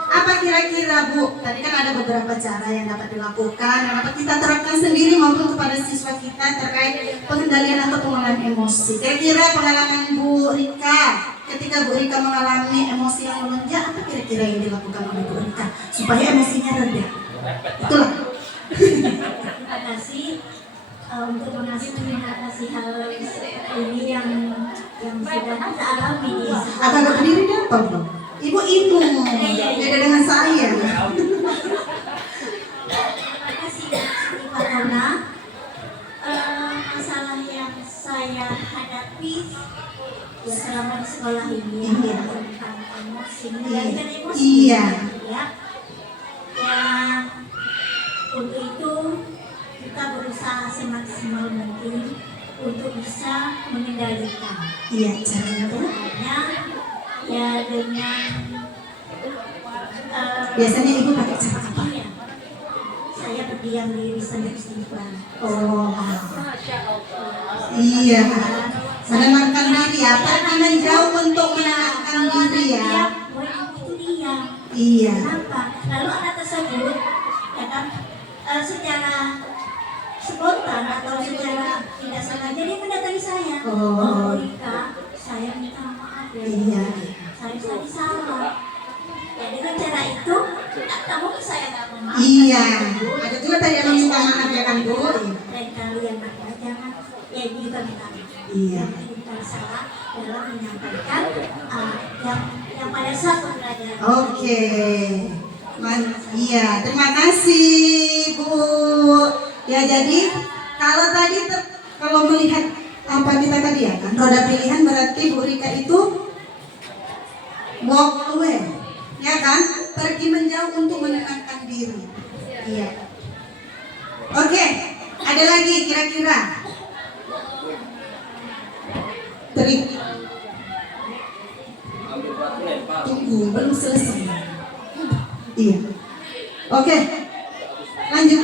Apa kira-kira Bu? Tadi kan ada beberapa cara yang dapat dilakukan, yang dapat kita terapkan sendiri maupun kepada siswa kita terkait pengendalian atau pengelolaan emosi. Kira-kira pengalaman Bu Rika, ketika Bu Rika mengalami emosi yang melonjak, apa kira-kira yang dilakukan oleh Bu Rika supaya emosinya reda? Itulah. Terima kasih untuk mengasih hal ini yang sudah kita alami di Agak berdiri deh apa Bu? Ibu beda dengan saya. Terima kasih Ibu Tona. Masalah yang saya hadapi ya selama di sekolah ini tentang emosi, mengendalikan emosi. Iya. Ya. Dan untuk itu kita berusaha semaksimal mungkin untuk bisa mengendalikan. Iya, caranya Bu. Caranya ya dengan Biasanya Ibu pakai cara apa? iya, saya berdiam diri sambil istighfar. Oh. Iya. Menenangkan diri ya. Pergi menjauh untuk menenangkan diri ya. Itu dia. Iya. Kenapa? Lalu anak tersebut ya kan secara spontan atau secara tidak sengaja dia mendatangi saya. Oh. Rika, saya minta maaf ya. Iya. Saya tadi salah. Ya dengan cara itu tak mungkin saya tak memaafkan. Iya. Ada juga tadi yang meminta maaf ya kan Bu. Dan kalian jangan ya juga minta maaf. Iya. Kita salah dalam menyampaikan yang pada saat pembelajaran. Oke. Iya, terima kasih Bu. Ya jadi kalau tadi kalau melihat apa kita tadi ya kan roda pilihan berarti Bu Rika itu walk away, ya kan? Pergi menjauh untuk menenangkan diri. Iya. Oke, ada lagi kira-kira. Tunggu, belum selesai. Iya. Oke, lanjut.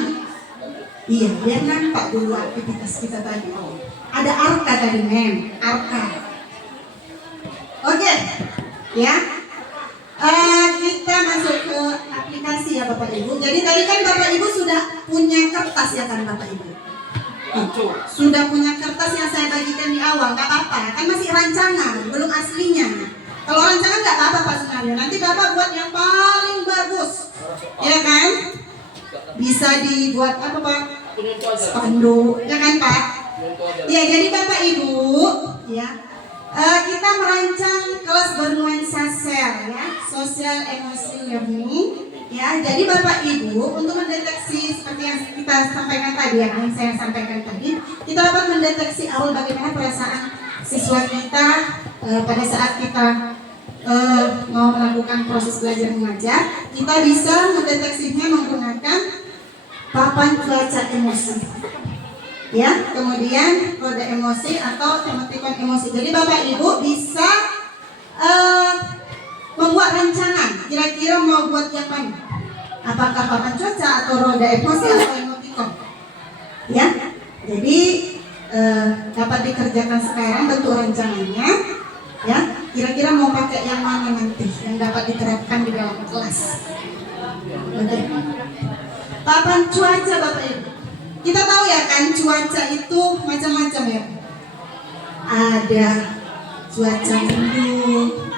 Iya, biar nampak dulu aktivitas kita tadi. Ada arka tadi, arka. Oke, ya. Kita masuk ke aplikasi ya Bapak Ibu. Jadi tadi kan Bapak Ibu sudah punya kertas ya kan Bapak Ibu? Sudah punya kertas yang saya bagikan di awal, nggak apa-apa. Kan masih rancangan, belum aslinya. Kalau rancangan nggak apa-apa Pak Sunario. Nanti Bapak buat yang paling bagus, ya kan? Bisa dibuat apa Pak? Spanduk, ya kan Pak? Ya jadi Bapak Ibu, ya. Kita merancang kelas bernuansa SEL ya, Social Emotion Learning ya. Jadi Bapak Ibu untuk mendeteksi seperti yang kita sampaikan tadi ya, yang saya sampaikan tadi, kita dapat mendeteksi awal bagaimana perasaan siswa kita pada saat kita mau melakukan proses belajar mengajar. Kita bisa mendeteksinya menggunakan papan cuaca emosi. Ya, kemudian kode emosi atau emoticon emosi. Jadi Bapak Ibu bisa membuat rancangan. Kira-kira mau buat yang mana? Apakah papan cuaca atau roda emosi atau emoticon? Ya, jadi dapat dikerjakan sekarang bentuk rancangannya. Ya, kira-kira mau pakai yang mana nanti yang dapat diterapkan di dalam kelas? Oke. Papan cuaca Bapak Ibu. Kita tahu ya kan cuaca itu macam-macam ya. Ada cuaca mendung.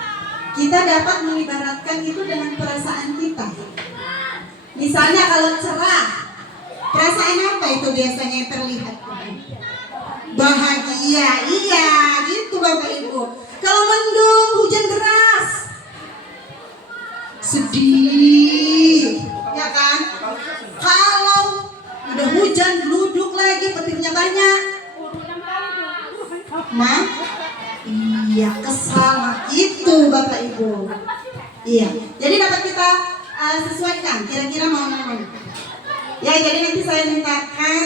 Kita dapat mengibaratkan itu dengan perasaan kita. Misalnya kalau cerah, perasaan apa itu biasanya yang terlihat? Bahagia, iya gitu Bapak Ibu. Kalau mendung, hujan deras, sedih, ya kan? Kalau udah hujan, geluduk lagi, petirnya banyak. Iya, kesal itu Bapak Ibu. Iya, jadi dapat kita sesuaikan. Kira-kira mau yang mana? Ya, jadi nanti saya mintakan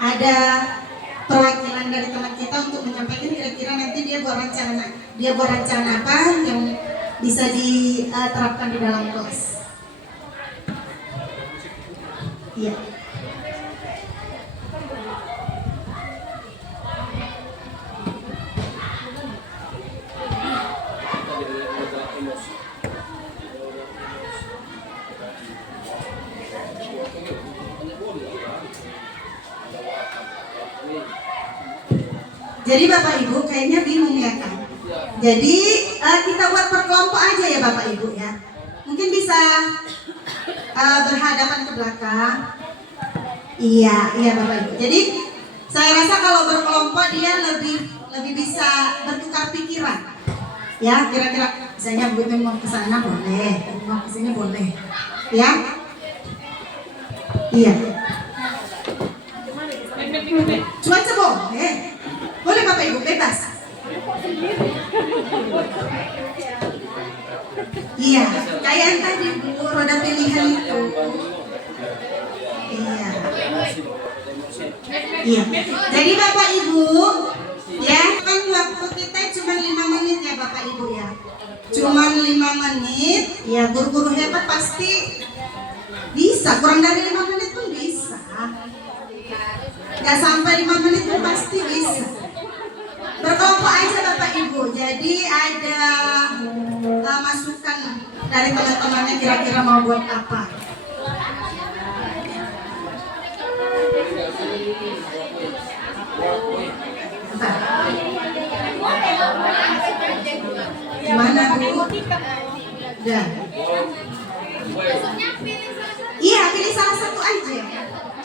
ada perwakilan dari teman kita untuk menyampaikan kira-kira nanti dia buat rancangan apa yang bisa diterapkan di dalam kelas. Iya. Jadi Bapak Ibu kayaknya bingung ya kan? Jadi kita buat per kelompok aja ya Bapak Ibu ya. Mungkin bisa berhadapan ke belakang. Iya Bapak Ibu. Jadi saya rasa kalau berkelompok dia lebih bisa bertukar pikiran. Ya, kira-kira misalnya Bu mau ke sana boleh, mau ke sini boleh. Ya. Iya. Cuaca boleh. Boleh Bapak Ibu bebas. Iya, kayak yang tadi Bu, roda pilihan itu. Iya. Jadi Bapak Ibu, ya kan waktu kita cuma 5 menit ya Bapak Ibu ya. Cuma 5 menit, ya guru-guru hebat pasti bisa. Kurang dari 5 menit pun bisa. Gak sampai 5 menit pun pasti bisa. Berkelompok aja Bapak Ibu. Jadi ada masukan dari teman-temannya kira-kira mau buat apa. Gimana Bu? Udah. Iya, pilih salah satu aja.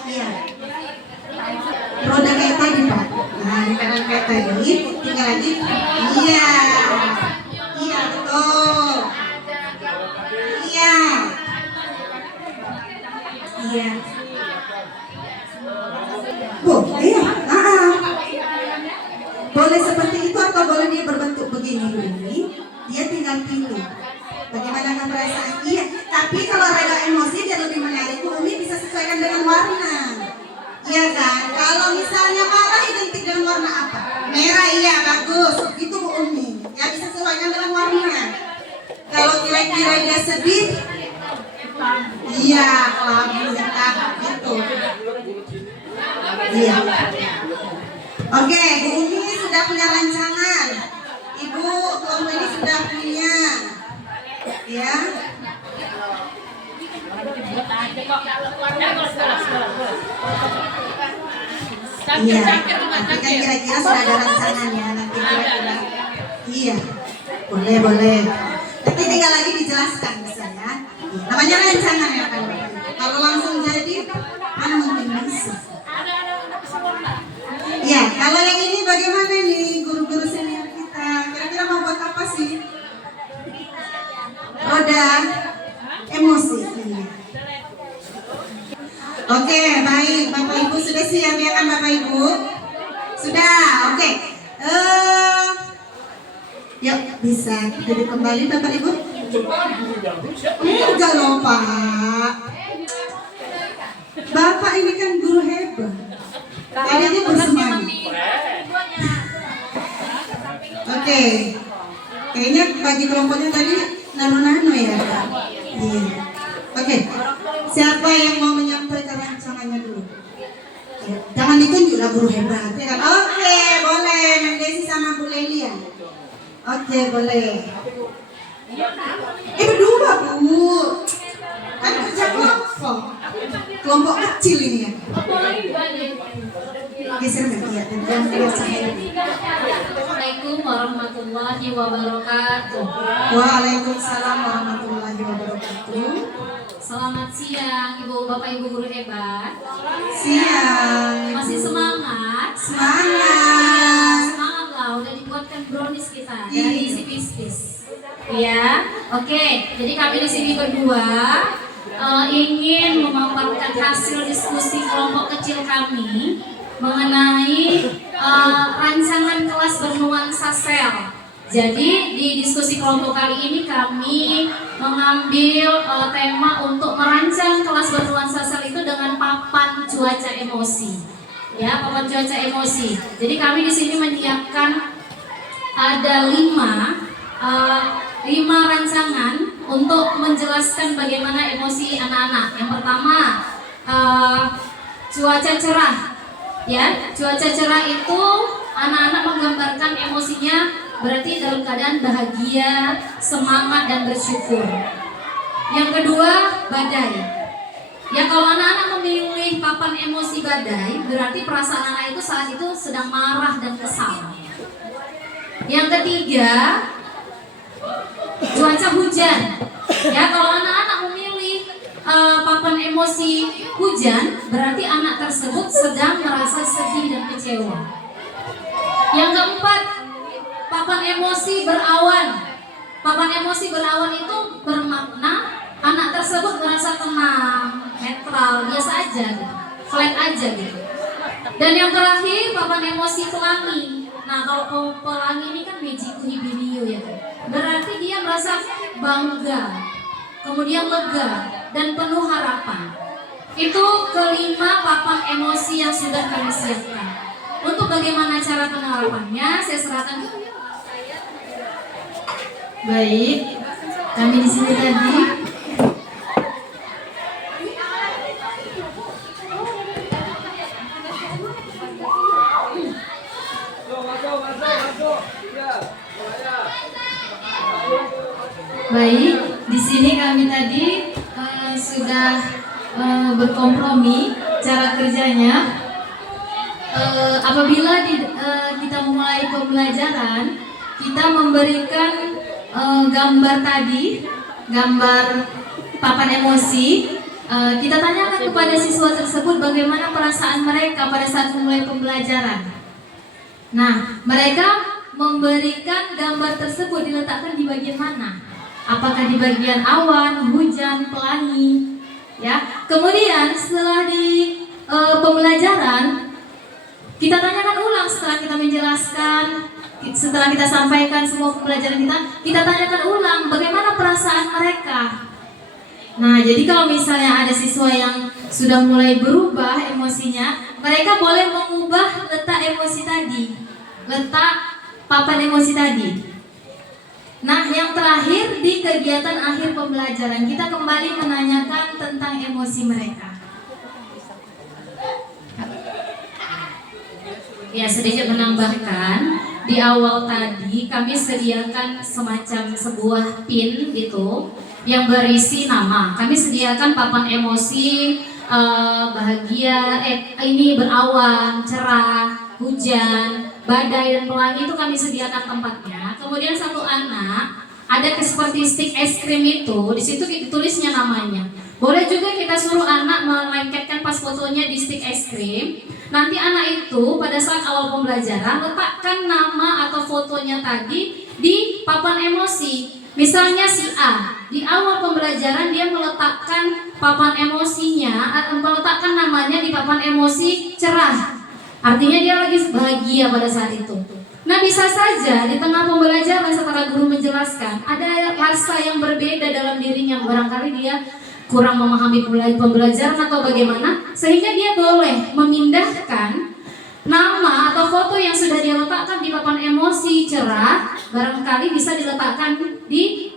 Iya. Roda kayak tadi Pak. Nah, di kanan kayak tadi, tinggal lagi. Iya. Iya, betul. Iya. Iya. Boleh. Boleh seperti itu atau boleh dia berbentuk begini. Dia tinggal pilih. Bagaimana perasaan? Iya. Tapi kalau rada emosi dia lebih menarik. Umi bisa sesuaikan dengan warna. Iya kan? Kalau misalnya marah identik dengan warna apa? Merah, iya bagus. Itu Bu Umi. Ya bisa sesuaikan dengan warna. Kalau kira-kira dia sedih, iya kelabu hitam gitu. Iya. Oke, Bu Umi sudah punya rancangan. Ibu kelompok ini sudah punya. Ya. Iya, nanti kan kira-kira sudah ada rancangannya nanti kira-kira. Iya, boleh. Nanti tinggal lagi dijelaskan bisa ya. Namanya rancangan ya kan. Kalau langsung jadi, mana mungkin bisa. Iya, kalau yang ini bagaimana nih guru-guru senior kita? Kira-kira mau buat apa sih? Roda emosi. Oke, baik. Bapak Ibu sudah siap ya kan Bapak Ibu? Sudah, oke. Yuk, bisa duduk kembali Bapak Ibu? Enggak loh Pak. Bapak ini kan guru hebat. Kayaknya bersemangat. Oke. Kayaknya bagi kelompoknya tadi nano-nano ya. Iya. Oke. Siapa yang mau menyampaikan rancangannya dulu? Ya, jangan ditunjuklah guru hebat ya kan? Oke, boleh. Neng Desi sama Bu Leli ya. Oke, boleh. Berdua Bu. Kan kerja kelompok. Kelompok kecil ini ya. Geser nggak ya? Dan biasa. Assalamualaikum warahmatullahi wabarakatuh. Waalaikumsalam warahmatullahi wabarakatuh. Selamat siang Ibu Bapak Ibu guru hebat. Siang. Masih semangat? Semangat. Semangat lah, udah dibuatkan brownies kita dari si Pistis. Iya, oke. Jadi kami di sini berdua ingin memaparkan hasil diskusi kelompok kecil kami mengenai rancangan kelas bernuansa sel. Jadi di diskusi kelompok kali ini kami mengambil tema untuk merancang kelas bernuansa sel itu dengan papan cuaca emosi. Ya, papan cuaca emosi. Jadi kami di sini menyiapkan ada 5 rancangan untuk menjelaskan bagaimana emosi anak-anak. Yang pertama, cuaca cerah. Ya, cuaca cerah itu anak-anak menggambarkan emosinya berarti dalam keadaan bahagia, semangat dan bersyukur. Yang kedua, badai. Ya, kalau anak-anak memilih papan emosi badai, berarti perasaan anak itu saat itu sedang marah dan kesal. Yang ketiga, cuaca hujan. Ya, kalau anak-anak memilih papan emosi hujan, berarti anak tersebut sedang merasa sedih dan kecewa. Yang keempat, papan emosi berawan. Papan emosi berawan itu bermakna anak tersebut merasa tenang, netral, biasa aja, gitu. Flat aja gitu. Dan yang terakhir, papan emosi pelangi. Nah, kalau pelangi ini kan Mejiku Hibiniu ya, berarti dia merasa bangga, kemudian lega dan penuh harapan. Itu kelima papan emosi yang sudah kami siapkan. Untuk bagaimana cara penerapannya, saya serahkan ke baik. Kami di sini tadi baik, di sini kami tadi sudah berkompromi cara kerjanya. Apabila kita memulai pembelajaran, kita memberikan gambar tadi, gambar papan emosi. Kita tanyakan kepada siswa tersebut bagaimana perasaan mereka pada saat memulai pembelajaran. Nah, mereka memberikan gambar tersebut diletakkan di bagian mana? Apakah di bagian awan, hujan, pelangi? Ya. Kemudian setelah di pembelajaran, kita tanyakan ulang setelah kita menjelaskan, setelah kita sampaikan semua pembelajaran kita tanyakan ulang bagaimana perasaan mereka. Nah, jadi kalau misalnya ada siswa yang sudah mulai berubah emosinya, mereka boleh mengubah letak emosi tadi, letak papan emosi tadi. Nah, yang terakhir di kegiatan akhir pembelajaran, kita kembali menanyakan tentang emosi mereka. Ya, sedikit menambahkan, di awal tadi kami sediakan semacam sebuah pin gitu yang berisi nama. Kami sediakan papan emosi bahagia, ini berawan, cerah, hujan, badai dan pelangi, itu kami sediakan tempatnya. Kemudian satu anak ada seperti stick es krim itu, di situ ditulisnya namanya. Boleh juga kita suruh anak melengketkan pas fotonya di stick es krim. Nanti anak itu pada saat awal pembelajaran letakkan nama atau fotonya tadi di papan emosi. Misalnya si A, di awal pembelajaran dia meletakkan papan emosinya, meletakkan namanya di papan emosi cerah. Artinya dia lagi bahagia pada saat itu. Nah, bisa saja di tengah pembelajaran setelah guru menjelaskan ada rasa yang berbeda dalam dirinya, barangkali dia kurang memahami pembelajaran atau bagaimana, sehingga dia boleh memindahkan nama atau foto yang sudah dia letakkan di papan emosi cerah, barangkali bisa diletakkan di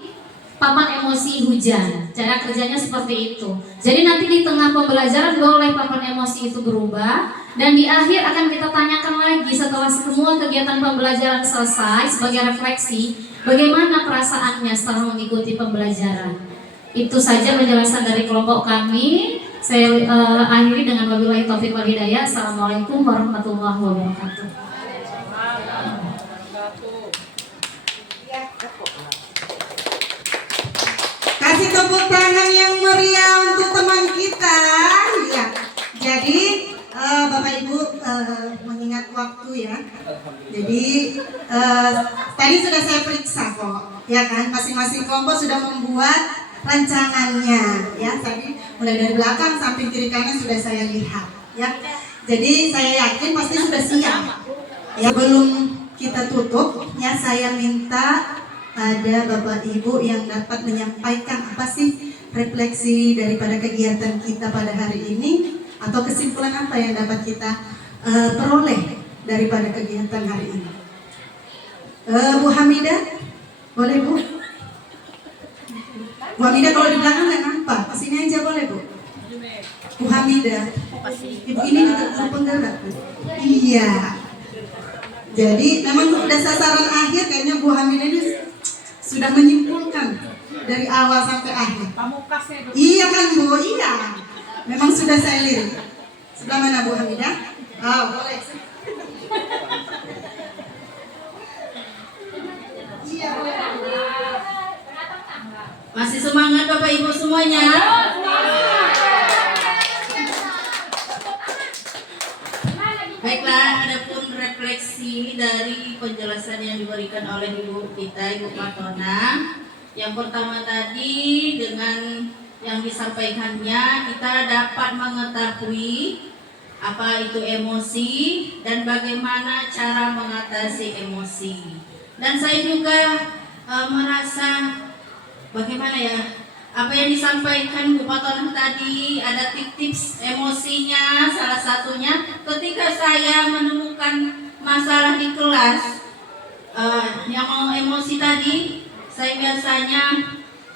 papan emosi hujan. Cara kerjanya seperti itu. Jadi nanti di tengah pembelajaran boleh papan emosi itu berubah, dan di akhir akan kita tanyakan lagi setelah semua kegiatan pembelajaran selesai sebagai refleksi, bagaimana perasaannya setelah mengikuti pembelajaran. Itu saja penjelasan dari kelompok kami. Saya akhiri dengan wabillahi taufik wal hidayah. Assalamualaikum warahmatullahi wabarakatuh. Kasih tepuk tangan yang meriah untuk teman kita. Ya. Jadi Bapak Ibu mengingat waktu ya. Jadi tadi sudah saya periksa kok, ya kan? Masing-masing kelompok sudah membuat rancangannya, ya. Tadi mulai dari belakang samping kiri kanan sudah saya lihat, ya. Jadi saya yakin pasti sudah siap. Ya, belum kita tutup, ya, saya minta ada Bapak Ibu yang dapat menyampaikan apa sih refleksi daripada kegiatan kita pada hari ini, atau kesimpulan apa yang dapat kita peroleh daripada kegiatan hari ini. Bu Hamidah, boleh Bu? Bu Hamidah kalau di belakang nggak nampak, kesini aja boleh Bu? Bu Hamidah. Ibu ini juga guru penggerak. Iya. Jadi memang udah sasaran akhir kayaknya Bu Hamidah ini sudah menyimpulkan dari awal sampai akhir. Iya kan Bu, iya. Memang sudah saya lirik. Sebelah mana Bu Hamidah? Oh, boleh. Iya, boleh. Masih semangat Bapak Ibu semuanya? Baiklah, adapun refleksi dari penjelasan yang diberikan oleh Ibu kita, Ibu Matona. Yang pertama tadi dengan yang disampaikannya kita dapat mengetahui apa itu emosi dan bagaimana cara mengatasi emosi. Dan saya juga merasa bagaimana ya, apa yang disampaikan Bu Patona tadi, ada tips emosinya. Salah satunya ketika saya menemukan masalah di kelas yang mau emosi tadi, saya biasanya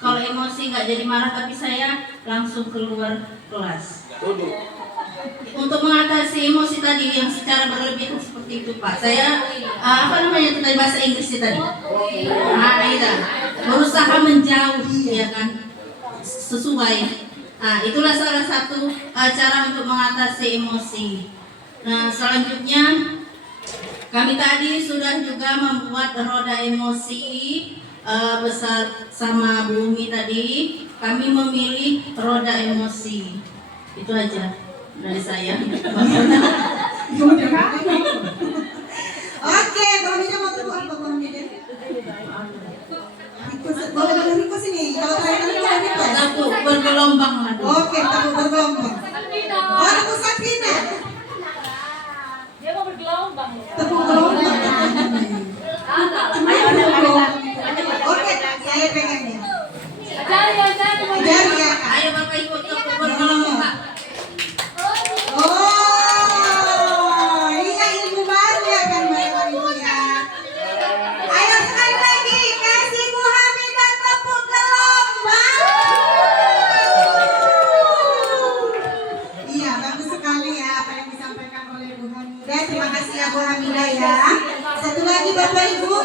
kalau emosi nggak jadi marah, tapi saya langsung keluar kelas untuk mengatasi emosi tadi yang secara berlebihan seperti itu Pak. Saya apa namanya itu tadi bahasa Inggrisnya tadi, berusaha menjauh ya kan, sesuai. Nah, itulah salah satu cara untuk mengatasi emosi. Nah, selanjutnya kami tadi sudah juga membuat roda emosi besar sama Bumi tadi. Kami memilih roda emosi. Itu aja dari saya. Oke, Bang Mida mau tepuk apa Bang Mida? Boleh Bang Riko sini. Kalau terakhir Bang Riko. Tepuk bergelombang lah. Oke, tepuk bergelombang. Oh, tepuk Sakina. Dia mau bergelombang. Tepuk gelombang. Oke, saya pengen ya. Jari ya. Ayo Bapak Ibu tepuk bergelombang Pak. Oh, iya ilmu baru ya kan Bapak Ibu ya. Ayo sekali lagi kasih Bu Hamidah tepuk gelombang. Iya bagus sekali ya apa yang disampaikan oleh Bu Hamidah. Terima kasih ya Bu Hamidah ya. Satu lagi Bapak Ibu,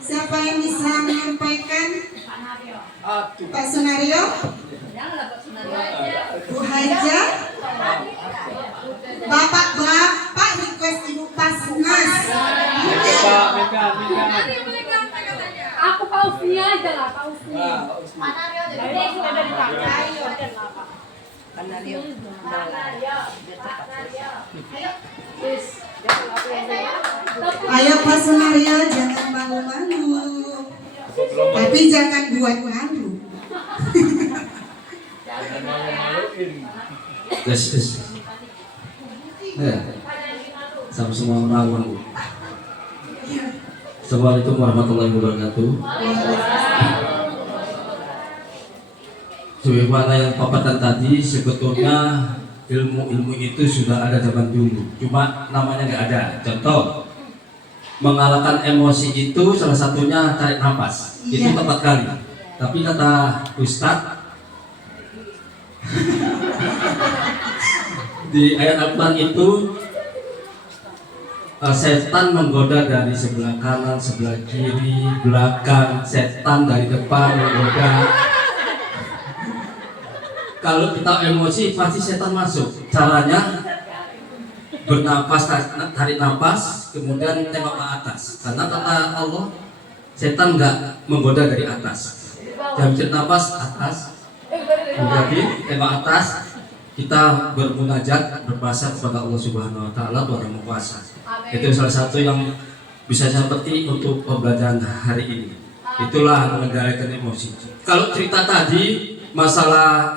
siapa yang bisa menyampaikan? Pak Sunario? Bu Haja? Bapak request Ibu Pasnas. Aku pausnya aja lah, pausnya. Ayo Pak Sunario, jangan malu-malu. Tapi jangan buat malu. Yes. Ya. Sama semua melawan Bu. Assalamualaikum warahmatullahi wabarakatuh. Sebagaimana yang paparan tadi, sebetulnya ilmu itu sudah ada zaman dulu, cuma namanya nggak ada. Contoh, mengalahkan emosi itu salah satunya tarik nafas. Itu tepat kali. Tapi kata Ustadz di ayat Al-Quran itu setan menggoda dari sebelah kanan, sebelah kiri, belakang, setan dari depan menggoda. Kalau kita emosi pasti setan masuk. Caranya bernapas, tarik nafas, kemudian tengok ke atas. Karena kata Allah, setan nggak menggoda dari atas. Jam nafas atas, jadi tengok atas. Kita bermunajat, berbahasa kepada Allah Subhanahu Wa Taala, Tuhan Yang Maha Kuasa. Itu salah satu yang bisa saya petik untuk pembelajaran hari ini. Itulah mengendalikan emosi. Kalau cerita tadi masalah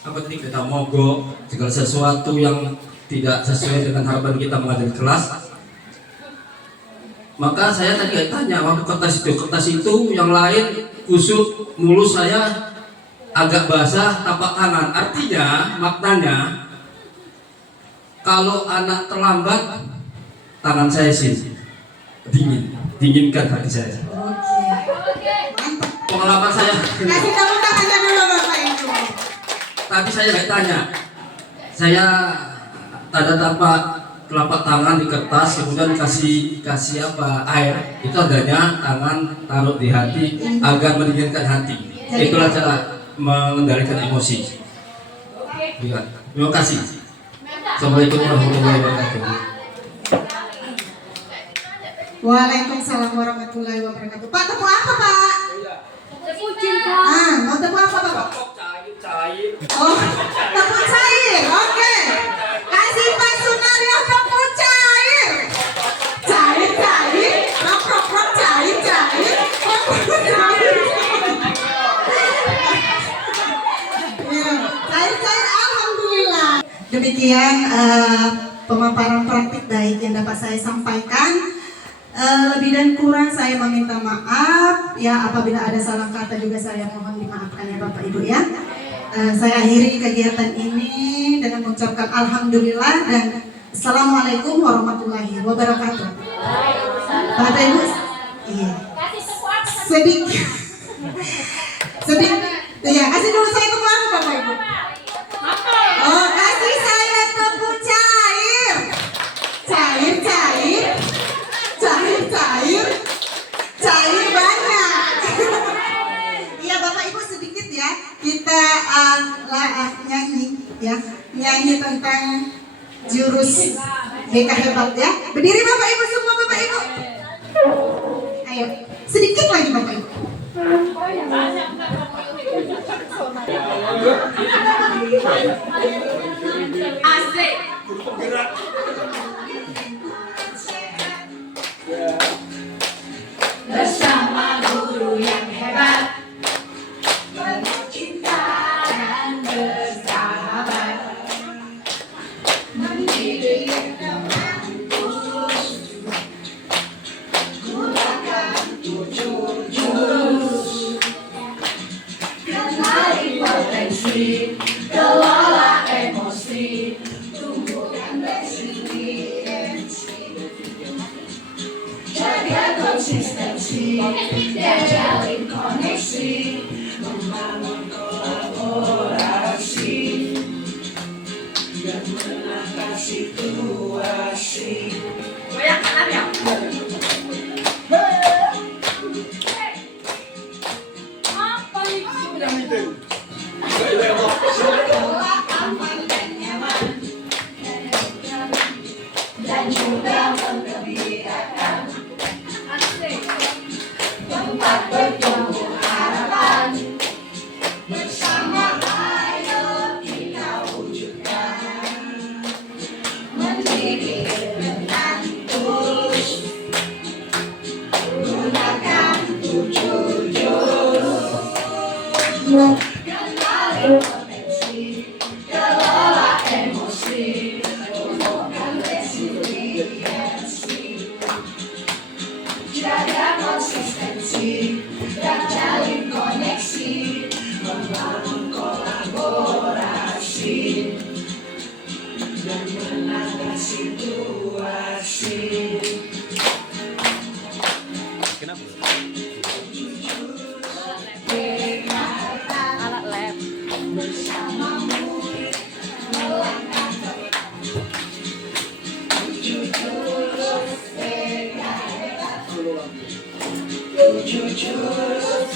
apa tadi, kita mogok, segala sesuatu yang tidak sesuai dengan harapan kita mengajar kelas, maka saya tadi tanya waktu kertas itu yang lain kusut, mulus saya agak basah, tapak tangan. Artinya maknanya kalau anak terlambat, tangan saya sih dinginkan hati saya. Oke. Mantap. Pengalaman saya. Kasih tepuk tangannya dulu Bapak Ibu. tadi saya nggak tanya. Saya tanda telapak tangan di kertas, kemudian kasih apa air. Itu adanya tangan taruh di hati agar mendinginkan hati. Itulah cara mengendalikan emosi. Ya, terima kasih. Assalamualaikum warahmatullahi wabarakatuh. Waalaikumsalam warahmatullahi wabarakatuh. Pak, tepuk apa Pak? Tepuk cinta. Mau tepuk apa Pak? Cair. Oh, tepuk cair. Oke. Kasih Pak Sunario tepuk cair. Cair, cair. Prok, cair, cair. Cair. Cair, alhamdulillah. Demikian pemaparan praktik baik yang dapat saya sampaikan. Lebih dan kurang saya meminta maaf ya, apabila ada salah kata juga saya mohon dimaafkan ya Bapak Ibu ya. Saya akhiri kegiatan ini dengan mengucapkan alhamdulillah dan assalamualaikum warahmatullahi wabarakatuh. Bapak Ibu, iya. Sedikit, ya kasih dulu saya tepuk apa Bapak Ibu? Oh, kasih saya tepuk cair, cair, cair. Cair banyak. Iya Bapak Ibu, sedikit ya kita nyanyi tentang jurus BK hebat ya. Berdiri Bapak Ibu semua Bapak Ibu. Ayo sedikit lagi Bapak Ibu. Asik. Bersama guru yang hebat, penuh cinta dan bersahabat, mendidik dengan tulus, gunakan 7 jurus, kenali potensi, kelola emosi, tumbuhkan resiliensi, jaga konsistensi, dan jalin koneksi, membangun kolaborasi, dan menangkan situasi. Goyang kanan ya. Apa itu? Sekolah aman dan nyaman, dan juga mengembirakan. Tempat bertumbuh harapan, bersama ayo kita wujudkan, mendidik dengan tulus, gunakan 7 jurus, kenali potensi, kelola emosi, tumbuhkan resiliensi, jaga konsistensi, dan jalin koneksi, membangun kolaborasi, dan menangkan situasi. Alat lab bersamamu melangkah jurus, 7 jurus